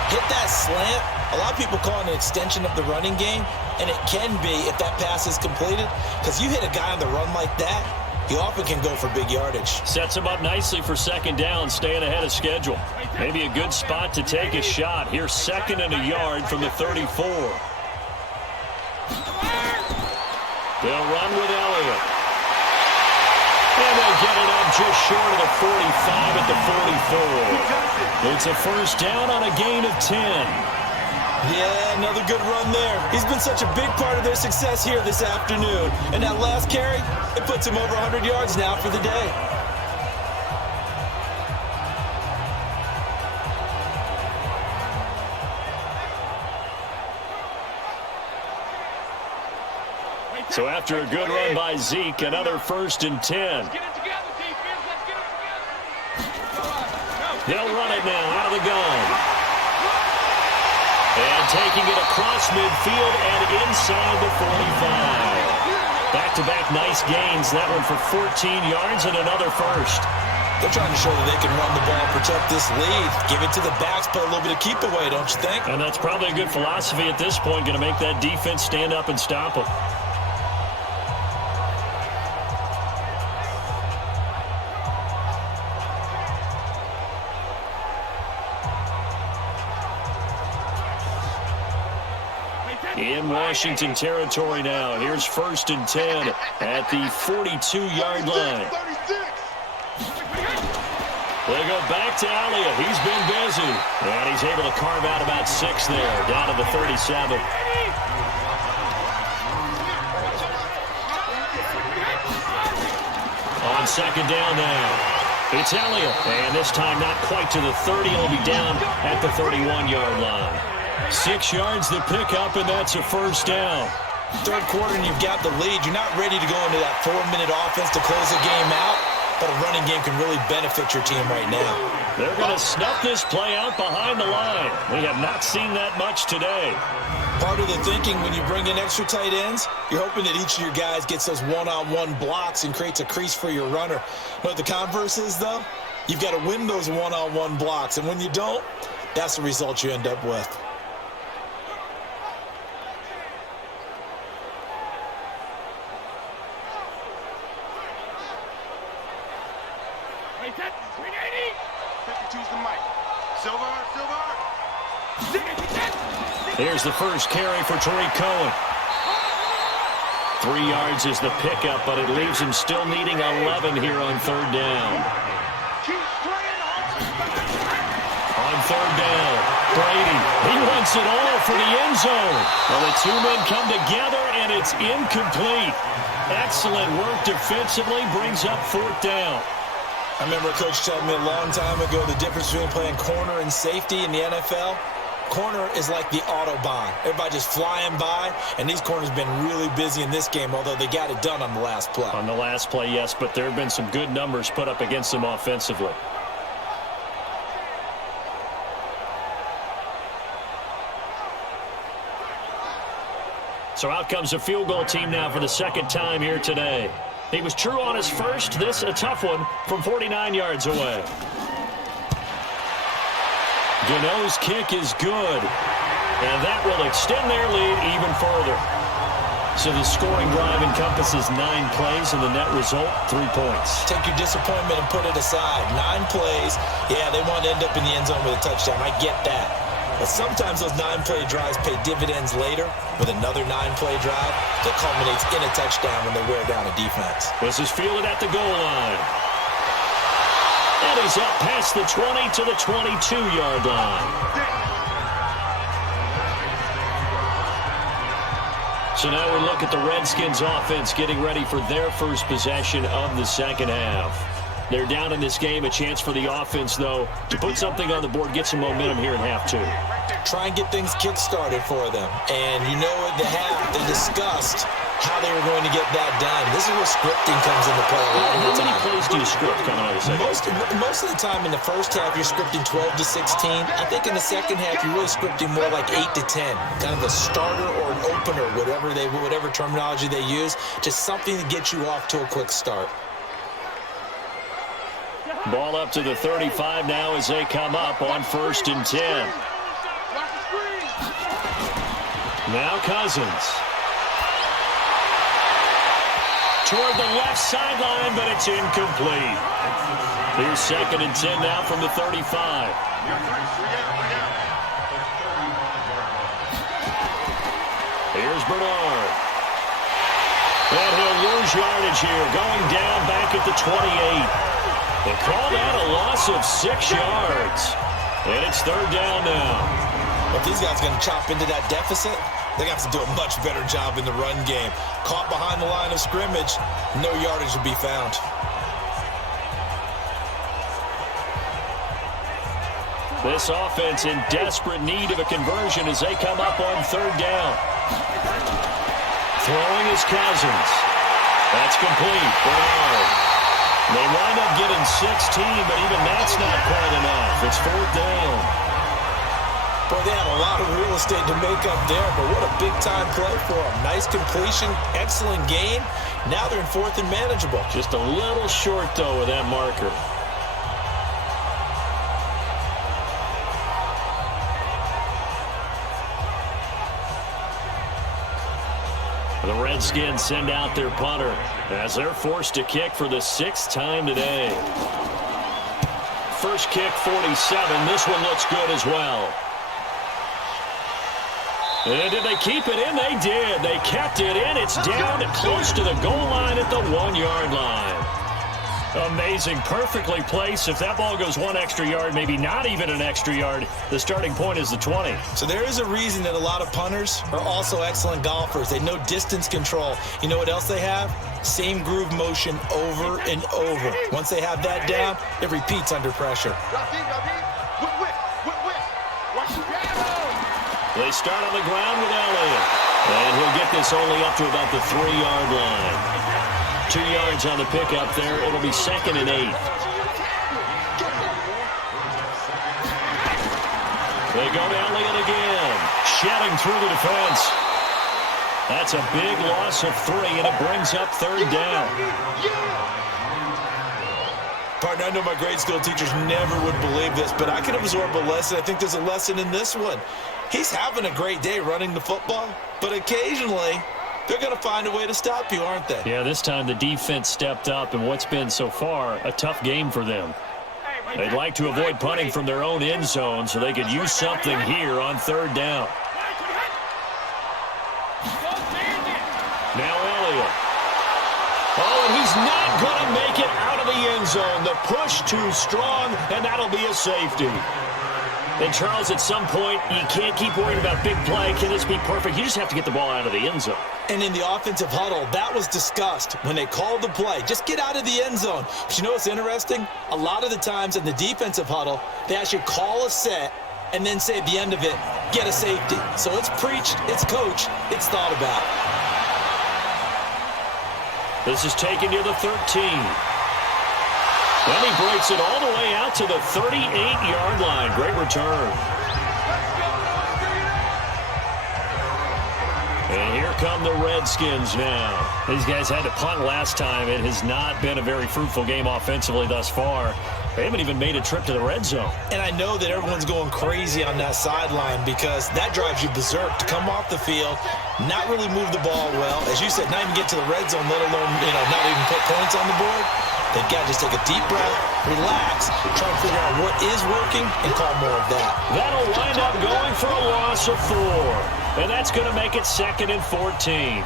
Hit that slant. A lot of people call it an extension of the running game, and it can be if that pass is completed, because you hit a guy on the run like that, he often can go for big yardage. Sets him up nicely for second down, staying ahead of schedule. Maybe a good spot to take a shot. Here's 2nd and a yard from the 34. They'll run with Elliott. And they'll get it up just short of the 45 at the 44. It's a first down on a gain of 10. Yeah, another good run there. He's been such a big part of their success here this afternoon. And that last carry, it puts him over 100 yards now for the day. So after a good run by Zeke, another 1st and 10. They'll run it now out of the gun. And taking it across midfield and inside the 45. Back-to-back nice gains. That one for 14 yards and another first. They're trying to show that they can run the ball and protect this lead. Give it to the backs, put a little bit of keep away, don't you think? And that's probably a good philosophy at this point. Going to make that defense stand up and stop them. In Washington territory now. Here's 1st and 10 at the 42-yard line. They go back to Elliott. He's been busy. And he's able to carve out about 6 there, down to the 37. On second down now. It's Elliott. And this time not quite to the 30. He'll be down at the 31-yard line. 6 yards to pick up, and that's a first down. Third quarter and you've got the lead. You're not ready to go into that 4-minute offense to close the game out, but a running game can really benefit your team right now. They're going to snuff this play out behind the line. We have not seen that much today. Part of the thinking when you bring in extra tight ends, you're hoping that each of your guys gets those one-on-one blocks and creates a crease for your runner. What the converse is, though? You've got to win those one-on-one blocks, and when you don't, that's the result you end up with. Here's the first carry for Tariq Cohen. 3 yards is the pickup, but it leaves him still needing 11 here on third down. On third down, Brady. He wants it all for the end zone. Well, the two men come together, and it's incomplete. Excellent work defensively, brings up fourth down. I remember a coach telling me a long time ago the difference between playing corner and safety in the NFL. Corner is like the Autobahn. Everybody just flying by, and these corners have been really busy in this game, although they got it done on the last play. On the last play, yes, but there have been some good numbers put up against them offensively. So out comes a field goal team now for the second time here today. He was true on his first. This a tough one from 49 yards away. Gano's kick is good, and that will extend their lead even further. So the scoring drive encompasses 9 plays, and the net result, 3 points. Take your disappointment and put it aside. 9 plays, yeah, they want to end up in the end zone with a touchdown. I get that. But sometimes those 9-play drives pay dividends later with another 9-play drive that culminates in a touchdown when they wear down a defense. This is fielded at the goal line. And he's up past the 20 to the 22-yard line. So now we look at the Redskins offense getting ready for their first possession of the second half. They're down in this game. A chance for the offense, though, to put something on the board, get some momentum here in half 2. Try and get things kick-started for them. And you know at the half, they discussed how they were going to get that done. This is where scripting comes into play a lot of the time. How many plays do you script coming out of the second? Most of the time in the first half, you're scripting 12 to 16. I think in the second half, you're really scripting more like 8 to 10. Kind of a starter or an opener, whatever terminology they use. Just something to get you off to a quick start. Ball up to the 35 now as they come up on 1st and 10. Now Cousins. Toward the left sideline, but it's incomplete. Here's 2nd and 10 now from the 35. Here's Bernard. And he'll lose yardage here, going down back at the 28. They call that a loss of 6 yards. And it's 3rd down now. If these guys are going to chop into that deficit, they're going to have to do a much better job in the run game. Caught behind the line of scrimmage, no yardage to be found. This offense in desperate need of a conversion as they come up on 3rd down. Throwing is Cousins. That's complete. Bernard. They wind up getting 16, but even that's not quite enough. It's 4th down. Boy, they had a lot of real estate to make up there, but what a big-time play for them. Nice completion, excellent gain. Now they're in 4th and manageable. Just a little short, though, with that marker. The Redskins send out their punter as they're forced to kick for the 6th time today. First kick, 47. This one looks good as well. And did they keep it in? They did. They kept it in. It's down close to the goal line at the 1-yard line. Amazing. Perfectly placed. If that ball goes one extra yard, maybe not even an extra yard, the starting point is the 20. So there is a reason that a lot of punters are also excellent golfers. They know distance control. You know what else they have? Same groove motion over and over. Once they have that down, it repeats under pressure. They start on the ground with Elliott. And he'll get this only up to about the 3-yard line. 2 yards on the pickup there. It'll be 2nd and 8. They go to Elliott again. Shedding through the defense. That's a big loss of 3, and it brings up 3rd down. Partner, I know my grade school teachers never would believe this, but I can absorb a lesson. I think there's a lesson in this one. He's having a great day running the football, but occasionally they're going to find a way to stop you, aren't they? Yeah, this time the defense stepped up in what's been so far a tough game for them. They'd like to avoid punting from their own end zone so they could use something here on 3rd down. Now Elliott. Oh, and he's not going to make it out of the end zone. The push too strong, and that'll be a safety. And, Charles, at some point, you can't keep worrying about big play. Can this be perfect? You just have to get the ball out of the end zone. And in the offensive huddle, that was discussed when they called the play. Just get out of the end zone. But you know what's interesting? A lot of the times in the defensive huddle, they actually call a set and then say at the end of it, get a safety. So it's preached, it's coached, it's thought about. This is taken to the 13. Then he breaks it all the way out to the 38-yard line. Great return. And here come the Redskins now. These guys had to punt last time. It has not been a very fruitful game offensively thus far. They haven't even made a trip to the red zone. And I know that everyone's going crazy on that sideline because that drives you berserk to come off the field, not really move the ball well. As you said, not even get to the red zone, let alone, not even put points on the board. They've got to just take a deep breath, relax, try to figure out what is working, and call more of that. That'll wind up going for a loss of 4. And that's going to make it 2nd and 14. I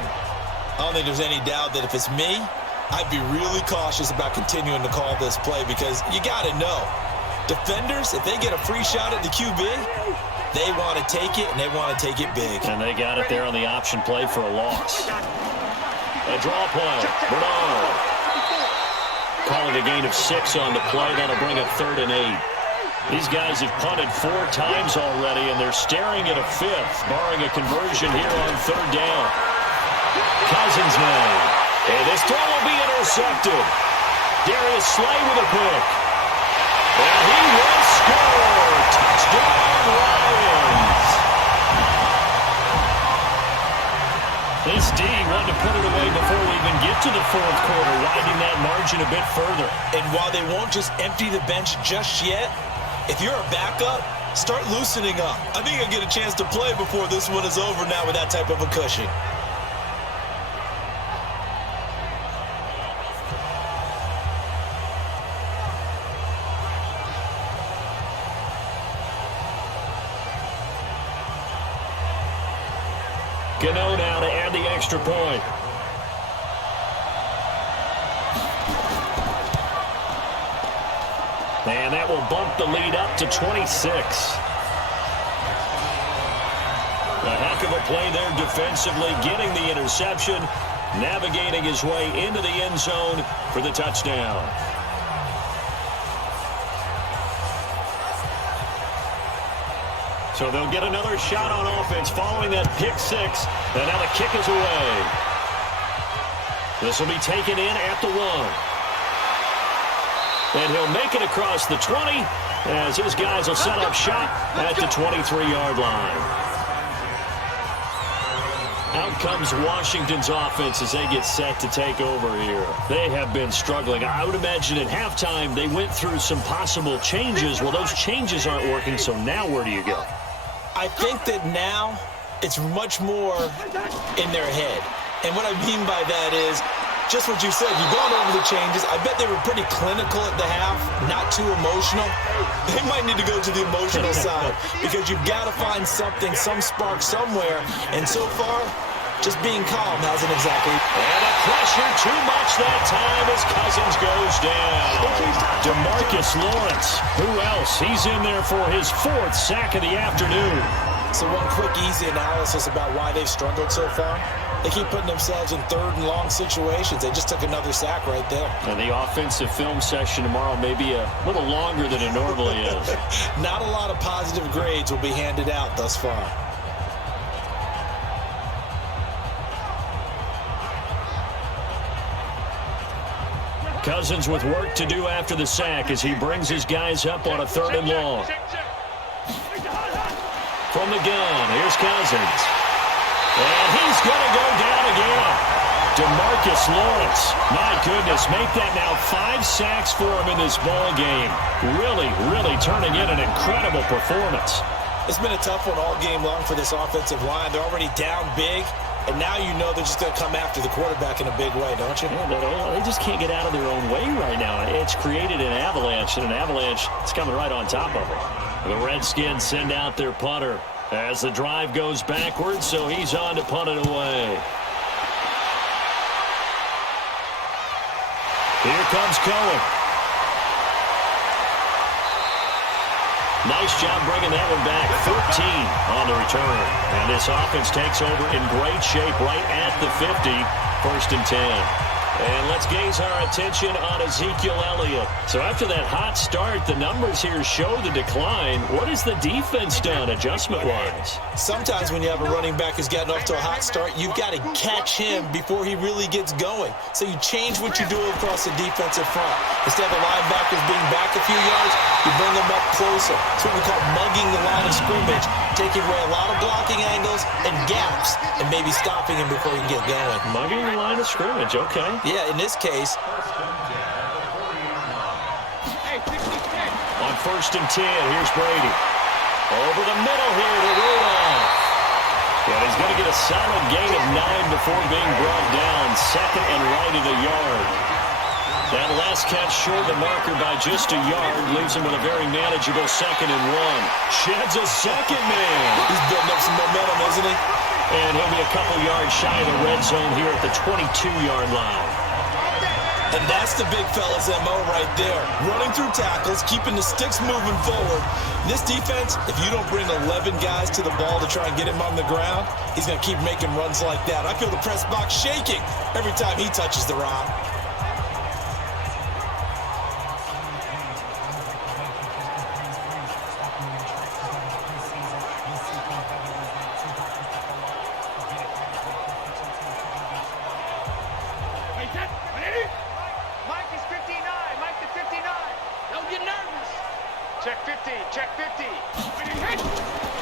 don't think there's any doubt that if it's me, I'd be really cautious about continuing to call this play because you got to know, defenders, if they get a free shot at the QB, they want to take it, and they want to take it big. And they got it there on the option play for a loss. A draw play. Bernard. Calling a gain of 6 on the play. That'll bring up 3rd and 8. These guys have punted 4 times already, and they're staring at a 5th, barring a conversion here on 3rd down. Cousins now. And this throw will be intercepted. Darius Slay with a pick. And he will score. Touchdown, Lions. This D wanted to put it away before we even get to the 4th quarter, widening that margin a bit further. And while they won't just empty the bench just yet, if you're a backup, start loosening up. I think you'll get a chance to play before this one is over now with that type of a cushion. Gano now to add the extra point. And that will bump the lead up to 26. A heck of a play there defensively, getting the interception, navigating his way into the end zone for the touchdown. So they'll get another shot on offense following that pick 6. And now the kick is away. This will be taken in at the 1. And he'll make it across the 20 as his guys will set up shop at the 23-yard line. Out comes Washington's offense as they get set to take over here. They have been struggling. I would imagine at halftime they went through some possible changes. Well, those changes aren't working, so now where do you go? I think that now it's much more in their head. And what I mean by that is just what you said. You've gone over the changes. I bet they were pretty clinical at the half, not too emotional. They might need to go to the emotional side because you've got to find something, some spark somewhere. And so far, Just being calm hasn't exactly. And the pressure too much that time as Cousins goes down. DeMarcus Lawrence, who else? He's in there for his 4th sack of the afternoon. So one quick, easy analysis about why they've struggled so far. They keep putting themselves in 3rd and long situations. They just took another sack right there. And the offensive film session tomorrow may be a little longer than it normally is. Not a lot of positive grades will be handed out thus far. Cousins with work to do after the sack as he brings his guys up on a 3rd and long. From the gun, here's Cousins. And he's going to go down again. DeMarcus Lawrence, my goodness, make that now 5 sacks for him in this ball game. Really, really turning in an incredible performance. It's been a tough one all game long for this offensive line. They're already down big, and now you know they're just going to come after the quarterback in a big way, don't you? Yeah, they just can't get out of their own way right now. It's created an avalanche, and an avalanche is coming right on top of it. The Redskins send out their punter as the drive goes backwards, so he's on to punt it away. Here comes Cohen. Nice job bringing that one back. 14 on the return. And this offense takes over in great shape right at the 50. 1st and 10. And let's gaze our attention on Ezekiel Elliott. So after that hot start, the numbers here show the decline. What has the defense done adjustment-wise? Sometimes when you have a running back who's gotten off to a hot start, you've got to catch him before he really gets going. So you change what you do across the defensive front. Instead of the linebackers being back a few yards, you bring them up closer. It's what we call mugging the line of scrimmage, taking away a lot of blocking angles and gaps, and maybe stopping him before he can get going. Mugging the line of scrimmage, okay. Yeah, in this case. On 1st and 10, here's Brady. Over the middle here to Rudolph. And he's going to get a solid gain of 9 before being brought down. 2nd and right at a yard. That last catch short the marker by just a yard leaves him with a very manageable 2nd and 1. Sheds a second man. He's building up some momentum, isn't he? And he'll be a couple yards shy of the red zone here at the 22-yard line. And that's the big fella's MO right there. Running through tackles, keeping the sticks moving forward. This defense, if you don't bring 11 guys to the ball to try and get him on the ground, he's going to keep making runs like that. I feel the press box shaking every time he touches the rock.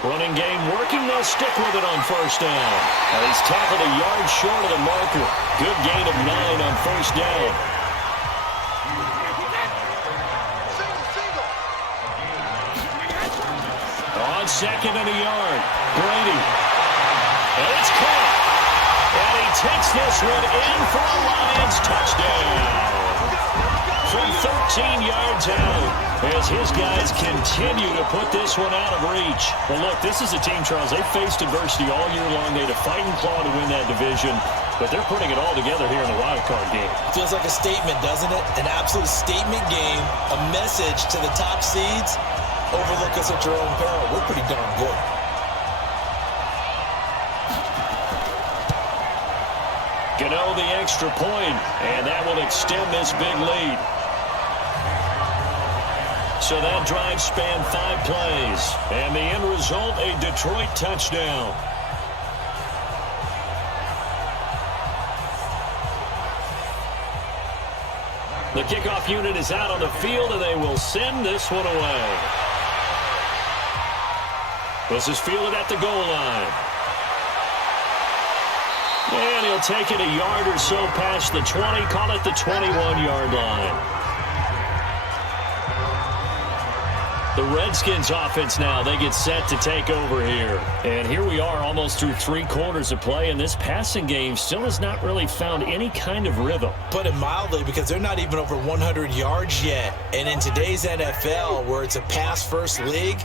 Running game working, they'll stick with it on 1st down. And he's tackled a yard short of the marker. Good gain of 9 on 1st down. On 2nd and a yard, Brady. And it's caught. And he takes this one in for a Lions touchdown. From 13 yards out, as his guys continue to put this one out of reach. Well, look, this is a team, Charles, they've faced adversity all year long. They had to fight and claw to win that division, but they're putting it all together here in the wildcard game. Feels like a statement, doesn't it? An absolute statement game, a message to the top seeds. Overlook us at your own peril. We're pretty darn good. Gano the extra point, and that will extend this big lead. So that drive spanned 5 plays, and the end result, a Detroit touchdown. The kickoff unit is out on the field, and they will send this one away. This is fielded at the goal line. And he'll take it a yard or so past the 20, call it the 21-yard line. The The Redskins offense now, they get set to take over here. And here we are almost through 3 quarters of play, and this passing game still has not really found any kind of rhythm. Put it mildly, because they're not even over 100 yards yet. And in today's NFL, where it's a pass-first league,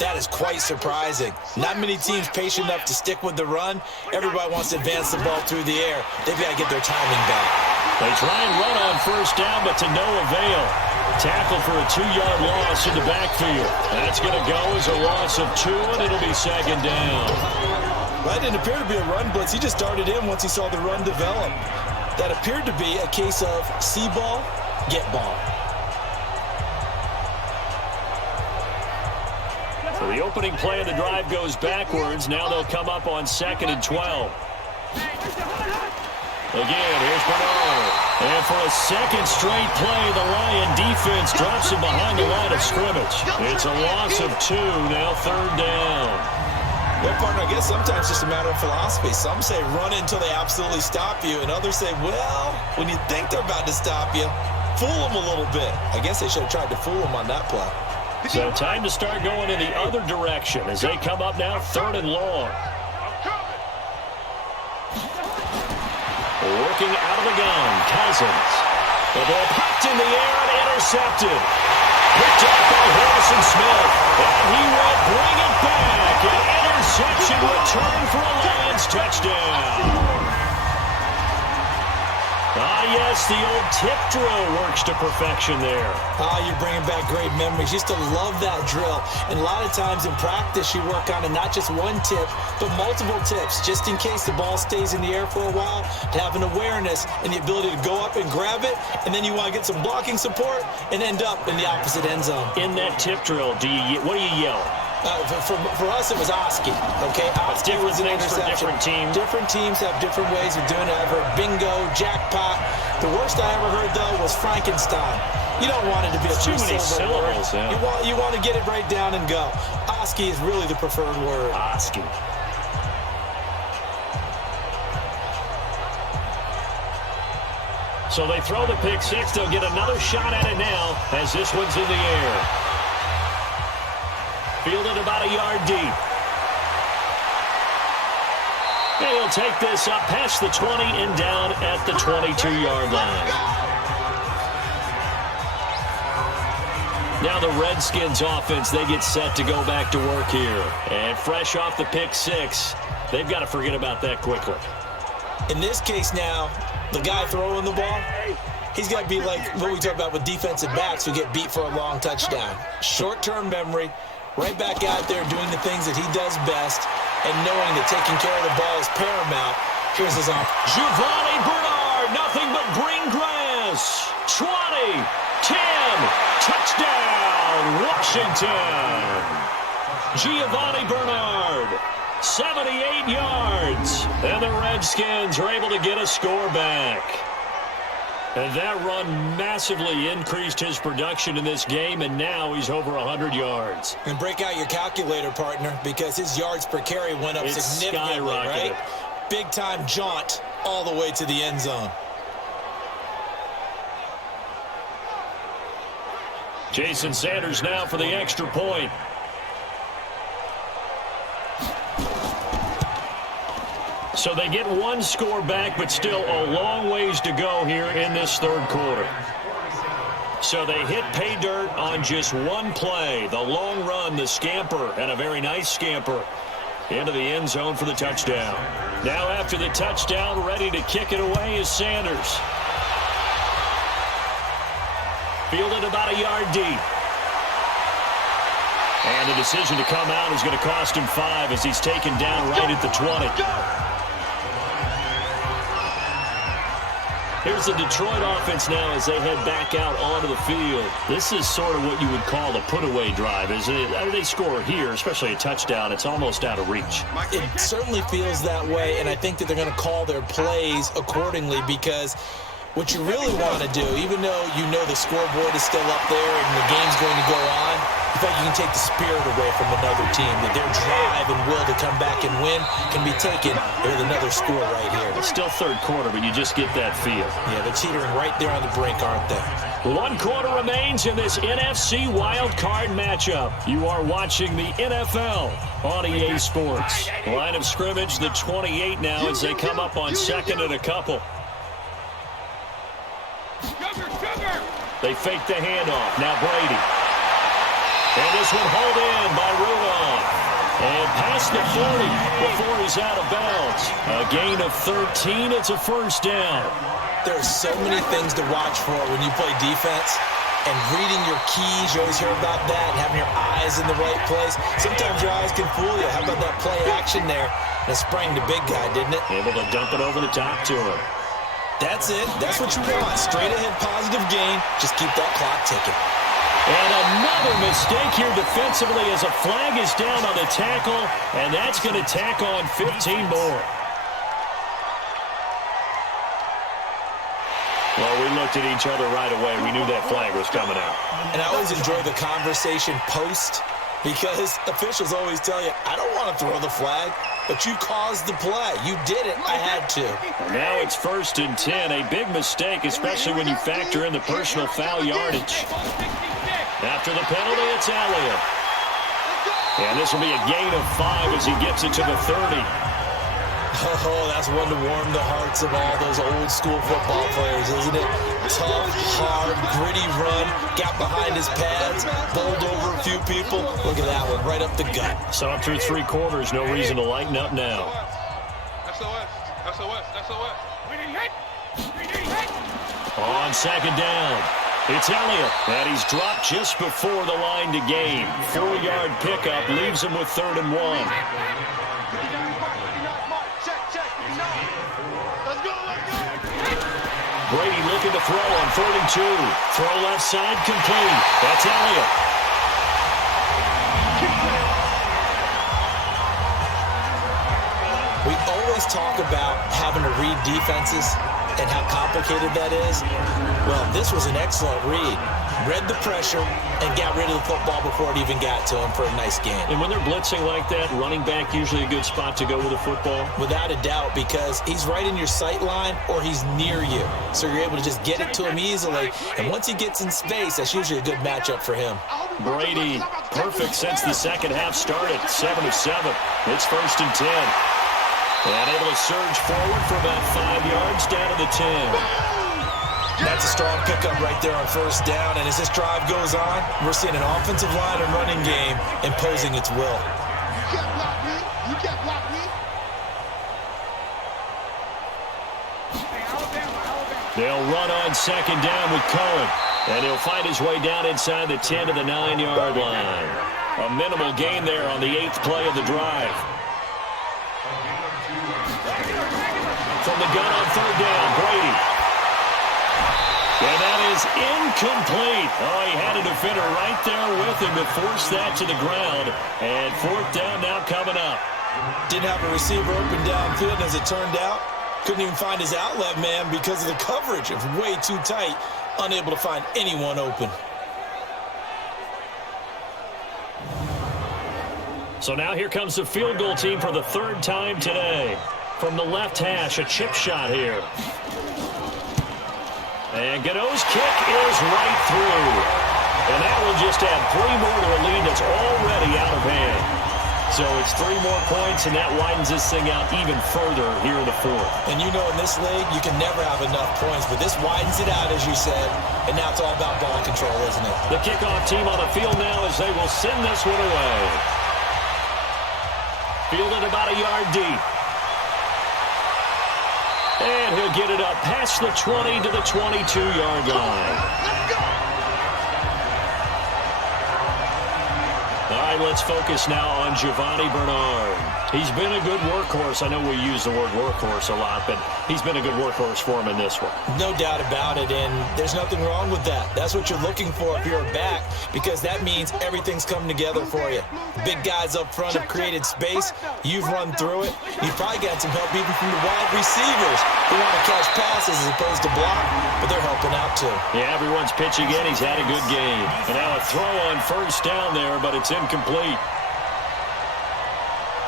that is quite surprising. Not many teams patient enough to stick with the run. Everybody wants to advance the ball through the air. They've got to get their timing back. They try and run on first down, but to no avail. Tackle for a 2-yard loss in the backfield. That's going to go as a loss of 2, and it'll be second down. Well, that didn't appear to be a run blitz. He just started in once he saw the run develop. That appeared to be a case of see ball, get ball. So the opening play of the drive goes backwards. Now they'll come up on 2nd and 12. Again, here's Bernard. And for a second straight play, the Lion defense drops him behind the line of scrimmage. It's a loss of 2, now 3rd down. Well, partner, I guess sometimes it's just a matter of philosophy. Some say run until they absolutely stop you, and others say, well, when you think they're about to stop you, fool them a little bit. I guess they should have tried to fool them on that play. So time to start going in the other direction as they come up now 3rd and long. Working out of the gun, Cousins. The ball popped in the air and intercepted. Picked up by Harrison Smith. And he will bring it back. An interception return for a Lions touchdown. Ah, yes, the old tip drill works to perfection there. Ah, you're bringing back great memories. Used to love that drill. And a lot of times in practice, you work on it, not just one tip, but multiple tips, just in case the ball stays in the air for a while, to have an awareness and the ability to go up and grab it, and then you want to get some blocking support and end up in the opposite end zone. In that tip drill, what do you yell? For us, it was Oski. Okay, Oski was an interception. Different teams. Different teams have different ways of doing it. I've heard bingo, jackpot. The worst I ever heard, though, was Frankenstein. You don't want it to be a too many syllables. Yeah. You want to get it right down and go. Oski is really the preferred word. Oski. So they throw the pick 6. They'll get another shot at it now as this one's in the air. Fielded about a yard deep. And he'll take this up past the 20 and down at the 22-yard line. Now the Redskins offense, they get set to go back to work here. And fresh off the pick 6, they've got to forget about that quickly. In this case now, the guy throwing the ball, he's got to be like what we talk about with defensive backs who get beat for a long touchdown. Short-term memory. Right back out there doing the things that he does best and knowing that taking care of the ball is paramount. Here's his arm. Giovanni Bernard, nothing but green grass. 20, 10, touchdown, Washington. Giovanni Bernard, 78 yards. And the Redskins are able to get a score back. And that run massively increased his production in this game, and now he's over 100 yards. And break out your calculator, partner, because his yards per carry went up significantly, right? Big-time jaunt all the way to the end zone. Jason Sanders now for the extra point. So they get one score back, but still a long ways to go here in this 3rd quarter. So they hit pay dirt on just one play. The long run, the scamper, and a very nice scamper into the end zone for the touchdown. Now after the touchdown, ready to kick it away is Sanders. Fielded about a yard deep. And the decision to come out is going to cost him 5 as he's taken down right at the 20. Here's the Detroit offense now as they head back out onto the field. This is sort of what you would call a put-away drive, isn't it? I mean, they score here, especially a touchdown. It's almost out of reach. It certainly feels that way, and I think that they're going to call their plays accordingly because what you really want to do, even though you know the scoreboard is still up there and the game's going to go on, in fact, you can take the spirit away from another team, that their drive and will to come back and win can be taken with another score right here. It's still 3rd quarter, but you just get that feel. Yeah, they're teetering right there on the brink, aren't they? One quarter remains in this NFC Wildcard matchup. You are watching the NFL on EA Sports. Line of scrimmage, the 28 now as they come up on second and a couple. They fake the handoff. Now Brady. And this one hauled in by Rudolph. And past the 40 before he's out of bounds. A gain of 13. It's a first down. There are so many things to watch for when you play defense. And reading your keys, you always hear about that, and having your eyes in the right place. Sometimes your eyes can fool you. How about that play action there? That sprang the big guy, didn't it? Able to dump it over the top to him. That's it. That's what you want. Straight ahead positive gain. Just keep that clock ticking. And another mistake here defensively as a flag is down on the tackle, and that's going to tack on 15 more. Well, we looked at each other right away. We knew that flag was coming out. And I always enjoy the conversation post because officials always tell you, I don't want to throw the flag, but you caused the play. You did it. I had to. Now it's 1st and 10. A big mistake, especially when you factor in the personal foul yardage. After the penalty, it's Elliott. And this will be a gain of 5 as he gets it to the 30. Oh, that's one to warm the hearts of all those old-school football players, isn't it? Tough, hard, gritty run, got behind his pads, bowled over a few people. Look at that one, right up the gut. Saw it through 3 quarters, no reason to lighten up now. On second down, it's Elliott, and he's dropped just before the line to gain. 4-yard pickup leaves him with 3rd and 1. Brady looking to throw on 3rd and 2. Throw left side, complete. That's Elliott. We always talk about having to read defenses and how complicated that is. Well, this was an excellent read. Read the pressure and got rid of the football before it even got to him for a nice gain. And when they're blitzing like that, running back usually a good spot to go with the football? Without a doubt, because he's right in your sight line or he's near you. So you're able to just get it to him easily. And once he gets in space, that's usually a good matchup for him. Brady, perfect since the second half started. 7 of 7. It's 1st and 10. And able to surge forward for about 5 yards down to the 10. That's a strong pickup right there on 1st down. And as this drive goes on, we're seeing an offensive line and running game imposing its will. You can't block me. You can't block me. They'll run on 2nd down with Cohen. And he'll find his way down inside the 10 to the 9-yard line. A minimal gain there on the 8th play of the drive. From the gun on 3rd down, Brady. And that is incomplete. Oh, he had a defender right there with him to force that to the ground. And 4th down now coming up. Didn't have a receiver open downfield, as it turned out. Couldn't even find his outlet man because of the coverage. It was way too tight. Unable to find anyone open. So now here comes the field goal team for the 3rd time today. From the left hash, a chip shot here. And Godot's kick is right through. And that will just add 3 more to a lead that's already out of hand. So it's 3 more points, and that widens this thing out even further here in the 4th. And you know in this league, you can never have enough points, but this widens it out, as you said, and now it's all about ball control, isn't it? The kickoff team on the field now as they will send this one away. Fielded about a yard deep. And he'll get it up past the 20 to the 22-yard line. All right, let's focus now on Giovanni Bernard. He's been a good workhorse. I know we use the word workhorse a lot, but he's been a good workhorse for him in this one. No doubt about it, and there's nothing wrong with that. That's what you're looking for if you're a back, because that means everything's coming together for you. Big guys up front have created space. You've run through it. You've probably got some help even from the wide receivers who want to catch passes as opposed to block, but they're helping out too. Yeah, everyone's pitching in. He's had a good game. And now a throw on 1st down there, but it's incomplete.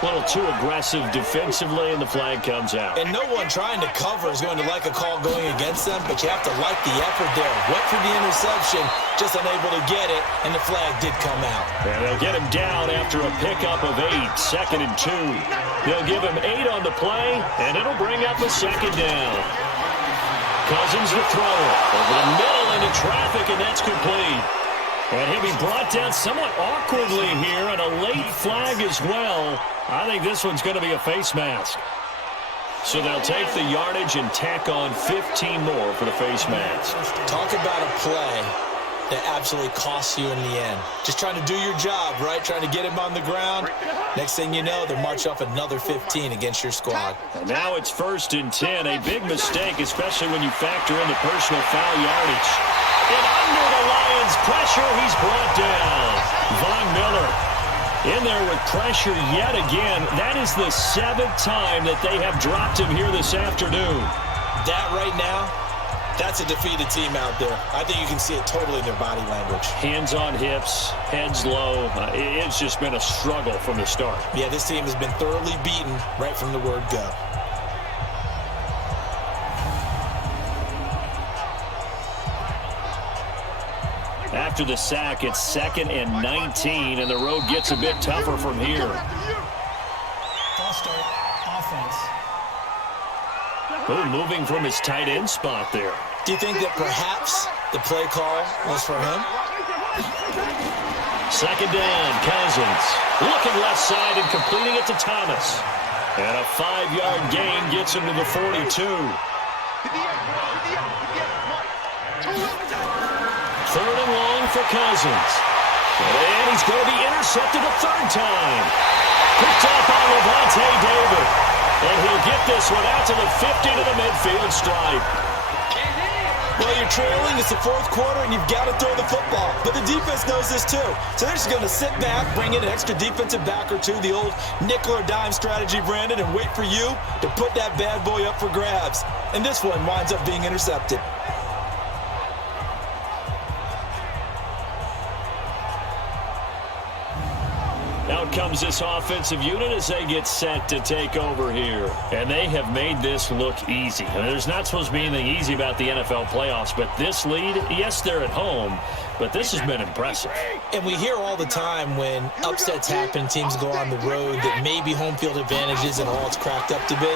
A little too aggressive defensively, and the flag comes out. And no one trying to cover is going to like a call going against them, but you have to like the effort there. Went for the interception, just unable to get it, and the flag did come out. And they'll get him down after a pickup of 8, 2nd and 2. They'll give him 8 on the play, and it'll bring up a 2nd down. Cousins to throw it. Over the middle into traffic, and that's complete. And he'll be brought down somewhat awkwardly here, and a late flag as well. I think this one's going to be a face mask. So they'll take the yardage and tack on 15 more for the face mask. Talk about a play that absolutely costs you in the end. Just trying to do your job, right? Trying to get him on the ground. Next thing you know, they'll march off another 15 against your squad. And now it's 1st and 10. A big mistake, especially when you factor in the personal foul yardage. And under the Lions' pressure, he's brought down. Von Miller in there with pressure yet again. That is the 7th time that they have dropped him here this afternoon. That right now, that's a defeated team out there. I think you can see it totally in their body language. Hands on hips, heads low. It's just been a struggle from the start. Yeah, this team has been thoroughly beaten right from the word go. After the sack, it's 2nd and 19, and the road gets a bit tougher from here. False start, offense. Oh, moving from his tight end spot there. Do you think that perhaps the play call was for him? 2nd down, Cousins. Looking left side and completing it to Thomas. And a 5-yard gain gets him to the 42. 3rd and long for Cousins. And he's going to be intercepted a 3rd time. Picked up by Levante David. And he'll get this one out to the 50 to the midfield stripe. Well, you're trailing. It's the 4th quarter, and you've got to throw the football. But the defense knows this, too. So they're just going to sit back, bring in an extra defensive back or two, the old nickel or dime strategy, Brandon, and wait for you to put that bad boy up for grabs. And this one winds up being intercepted. Out comes this offensive unit as they get set to take over here. And they have made this look easy. I mean, there's not supposed to be anything easy about the NFL playoffs, but this lead, yes, they're at home, but this has been impressive. And we hear all the time when upsets happen, teams go on the road, that maybe home field advantage isn't all it's cracked up to be.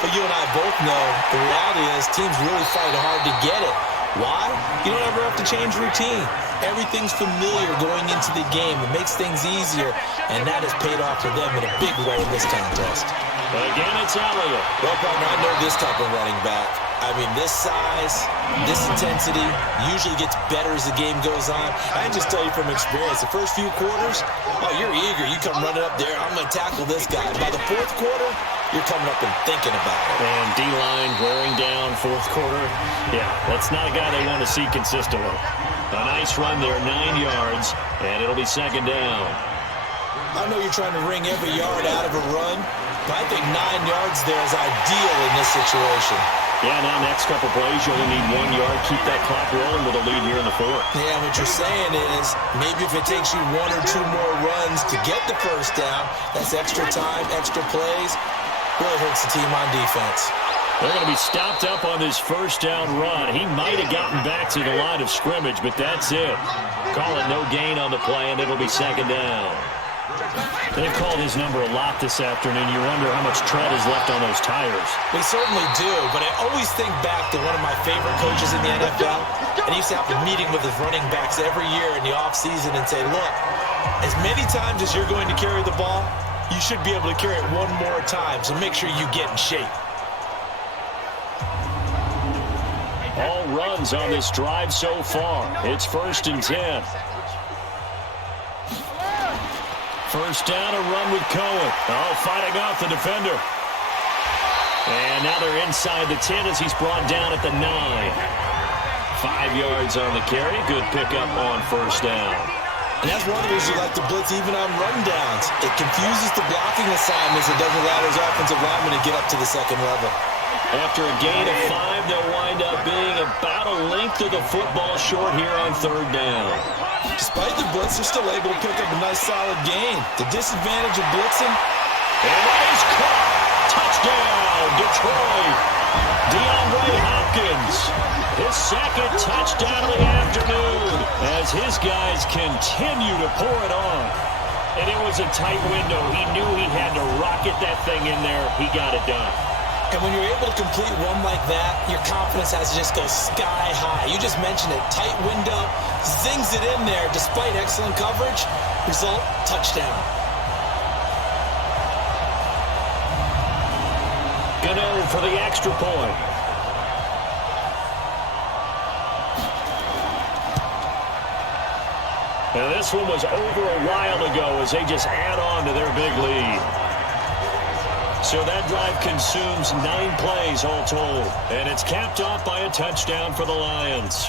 But you and I both know the reality is teams really fight hard to get it. Why? You don't ever have to change routine. Everything's familiar going into the game. It makes things easier, and that has paid off for them in a big way in this contest. Again, it's Elliott. Well, partner, I know this type of running back. I mean, this size, this intensity usually gets better as the game goes on. I can just tell you from experience, the first few quarters, oh, you're eager. You come running up there, I'm going to tackle this guy. By the 4th quarter, you're coming up and thinking about it. And D-line wearing down 4th quarter. Yeah, that's not a guy they want to see consistently. A nice run there, 9 yards, and it'll be 2nd down. I know you're trying to wring every yard out of a run, but I think 9 yards there is ideal in this situation. Yeah, now next couple plays, you only need 1 yard. Keep that clock rolling with a lead here in the 4th. Yeah, what you're saying is maybe if it takes you 1 or 2 more runs to get the 1st down, that's extra time, extra plays, really hurts the team on defense. They're going to be stopped up on this 1st down run. He might have gotten back to the line of scrimmage, but that's it. Call it no gain on the play, and it'll be 2nd down. They've called his number a lot this afternoon. You wonder how much tread is left on those tires. We certainly do, but I always think back to one of my favorite coaches in the NFL, and he used to have a meeting with his running backs every year in the offseason and say, look, as many times as you're going to carry the ball, you should be able to carry it 1 more time, so make sure you get in shape. All runs on this drive so far. It's 1st and 10. 1st down, a run with Cohen. Oh, fighting off the defender. And now they're inside the 10 as he's brought down at the 9. 5 yards on the carry. Good pickup on 1st down. And that's one of the reasons you like to blitz even on rundowns. It confuses the blocking assignments. It doesn't allow those offensive linemen to get up to the 2nd level. After a gain of 5, they'll wind up being about a length of the football short here on 3rd down. Despite the blitz, they're still able to pick up a nice solid gain. The disadvantage of blitzing, And that is caught. Touchdown, Detroit. DeAndre Hopkins, his second touchdown of the afternoon as his guys continue to pour it on. And it was a tight window. He knew he had to rocket that thing in there. He got it done. And when you're able to complete one like that, your confidence has to just go sky high. You just mentioned it. Tight window, zings it in there despite excellent coverage. Result, touchdown. Gano for the extra point. And this one was over a while ago as they just add on to their big lead. So that drive consumes 9 plays all told. And it's capped off by a touchdown for the Lions.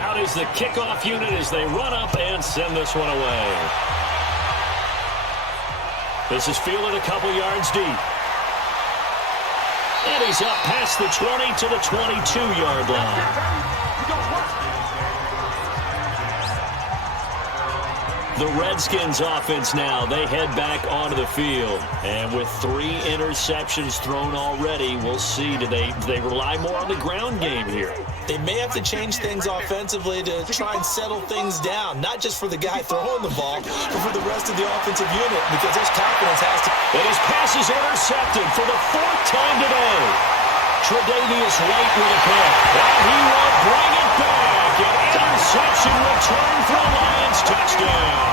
Out is the kickoff unit as they run up and send this one away. This is fielded a couple yards deep. And he's up past the 20 to the 22-yard line. The Redskins offense now, they head back onto the field. And with 3 interceptions thrown already, we'll see, do they rely more on the ground game here? They may have to change things offensively to try and settle things down, not just for the guy throwing the ball, but for the rest of the offensive unit, because there's confidence has to... And his pass is intercepted for the 4th time today. Tre'Davious White with a pick. And he will bring it back. An interception return for a Lions touchdown.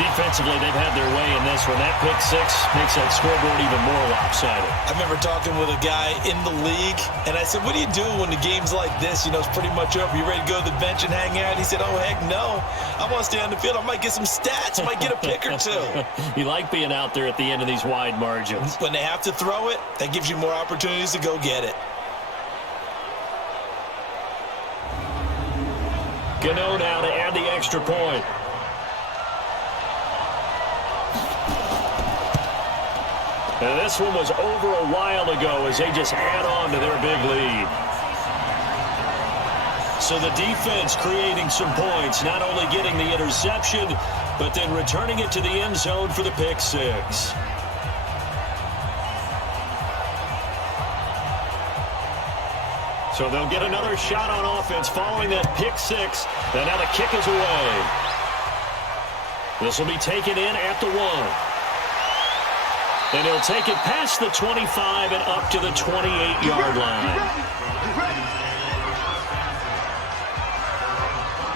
Defensively, they've had their way in this one. That pick 6 makes that scoreboard even more lopsided. I remember talking with a guy in the league, and I said, what do you do when the game's like this? You know, it's pretty much over. You ready to go to the bench and hang out? He said, oh, heck no. I want to stay on the field. I might get some stats. I might get a pick or 2. You like being out there at the end of these wide margins. When they have to throw it, that gives you more opportunities to go get it. Gano now to add the extra point. And this one was over a while ago as they just add on to their big lead. So the defense creating some points, not only getting the interception, but then returning it to the end zone for the pick 6. So they'll get another shot on offense following that pick 6. And now the kick is away. This will be taken in at the 1. And he'll take it past the 25 and up to the 28-yard line.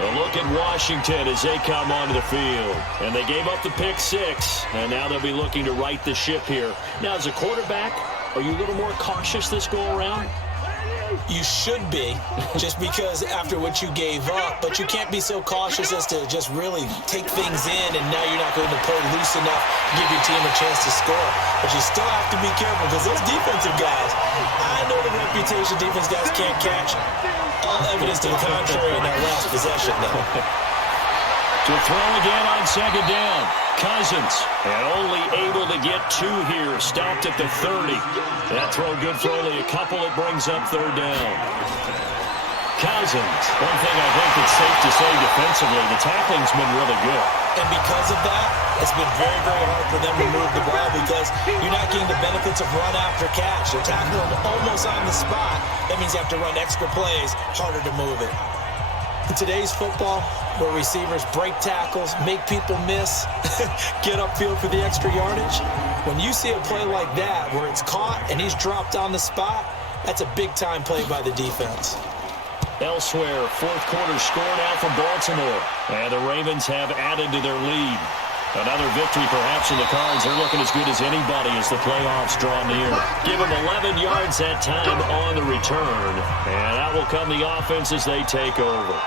A look at Washington as they come onto the field. And they gave up the pick 6. And now they'll be looking to right the ship here. Now, as a quarterback, are you a little more cautious this go-around? You should be, just because after what you gave up, but you can't be so cautious as to just really take things in, and now you're not going to play loose enough to give your team a chance to score. But you still have to be careful, because those defensive guys, I know the reputation defense guys can't catch. All evidence to the contrary in that last possession, though. To throw again on 2nd down. Cousins, and only able to get 2 here, stopped at the 30. That throw good for only a couple. It brings up 3rd down. Cousins, one thing I think it's safe to say defensively, the tackling's been really good. And because of that, it's been very, very hard for them to move the ball because you're not getting the benefits of run after catch. You're tackling them almost on the spot. That means you have to run extra plays, harder to move it. In today's football, where receivers break tackles, make people miss, get upfield for the extra yardage, when you see a play like that where it's caught and he's dropped on the spot, that's a big-time play by the defense. Elsewhere, 4th quarter score now from Baltimore. And the Ravens have added to their lead. Another victory perhaps in the cards. They're looking as good as anybody as the playoffs draw near. Give them 11 yards that time on the return. And out will come the offense as they take over.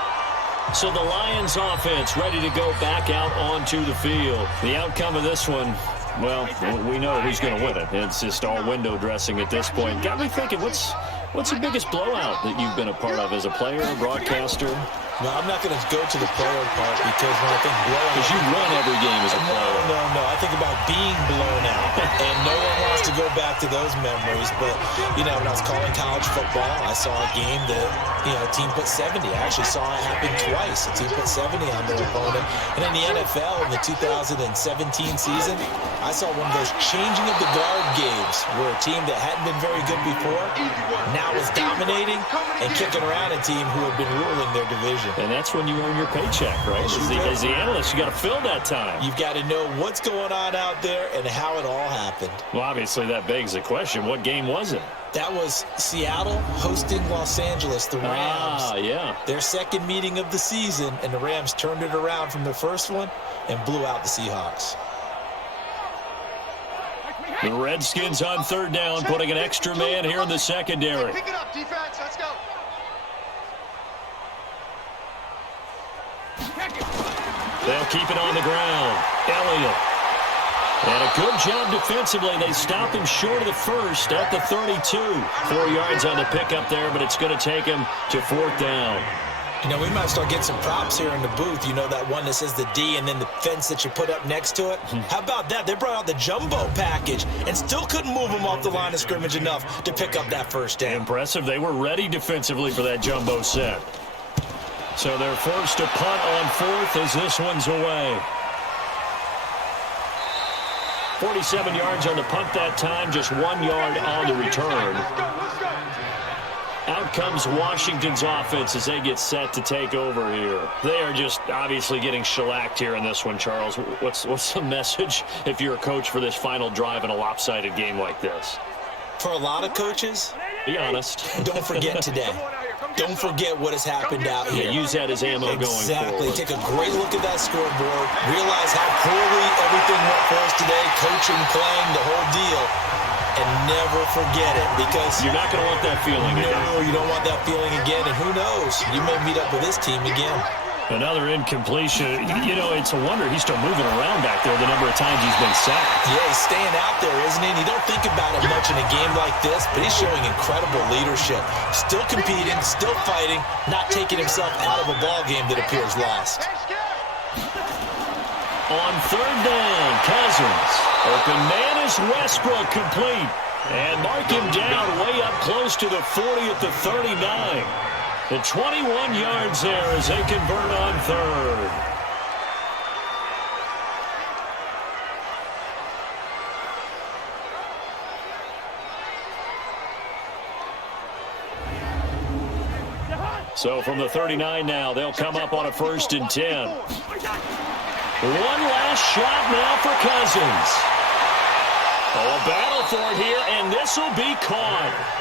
So the Lions offense ready to go back out onto the field. The outcome of this one, well, we know who's going to win it. It's just all window dressing at this point. Got me thinking, what's the biggest blowout that you've been a part of as a player, a broadcaster? No, I'm not going to go to the player part because when I think blowing... Because you run every game as a player. No. I think about being blown out, and no one wants to go back to those memories. But, when I was calling college football, I saw a game that, a team put 70. I actually saw it happen twice. A team put 70 on their opponent. And in the NFL, in the 2017 season, I saw one of those changing of the guard games where a team that hadn't been very good before now was dominating and kicking around a team who had been ruling their division. And that's when you earn your paycheck, right? As the analyst, you got to fill that time. You've got to know what's going on out there and how it all happened. Well, obviously, that begs the question, what game was it? That was Seattle hosting Los Angeles, the Rams. Yeah. Their second meeting of the season, and the Rams turned it around from the first one and blew out the Seahawks. The Redskins on third down, putting an extra man here in the secondary. Pick it up, defense. Let's go. They'll keep it on the ground. Elliott. And a good job defensively. They stop him short of the first at the 32. 4 yards on the pickup there, but it's going to take him to fourth down. We might start getting some props here in the booth. That one that says the D and then the fence that you put up next to it. How about that? They brought out the jumbo package and still couldn't move them off the line of scrimmage enough to pick up that first down. Impressive. They were ready defensively for that jumbo set. So they're forced to punt on fourth as this one's away. 47 yards on the punt that time, just 1 yard on the return. Out comes Washington's offense as they get set to take over here. They are just obviously getting shellacked here in this one, Charles. What's the message if you're a coach for this final drive in a lopsided game like this? For a lot of coaches, be honest. Don't forget today. Don't forget what has happened out here. Use that as ammo going forward. Exactly. Take a great look at that scoreboard. Realize how poorly everything went for us today. Coaching, playing, the whole deal. And never forget it, because you're not going to want that feeling again. No, you don't want that feeling again. And who knows? You may meet up with this team again. Another incompletion. It's a wonder he's still moving around back there the number of times he's been sacked. Yeah, he's staying out there, isn't he? And you don't think about it much in a game like this, but he's showing incredible leadership. Still competing, still fighting, not taking himself out of a ball game that appears lost. On third down, Cousins. Open man is Westbrook, complete. And mark him down way up close to the 40 at the 39. The 21 yards there as they convert on third. So from the 39 now, they'll come up on a 1st and 10. One last shot now for Cousins. Oh, a battle for it here, and this will be caught.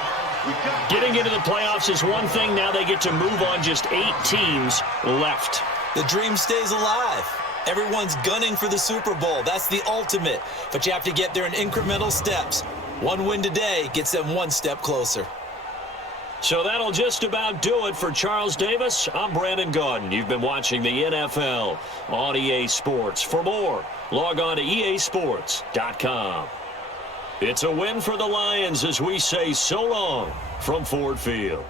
Getting into the playoffs is one thing. Now they get to move on, just 8 teams left. The dream stays alive. Everyone's gunning for the Super Bowl. That's the ultimate. But you have to get there in incremental steps. One win today gets them one step closer. So that'll just about do it for Charles Davis. I'm Brandon Gaudin. You've been watching the NFL on EA Sports. For more, log on to easports.com. It's a win for the Lions as we say so long from Ford Field.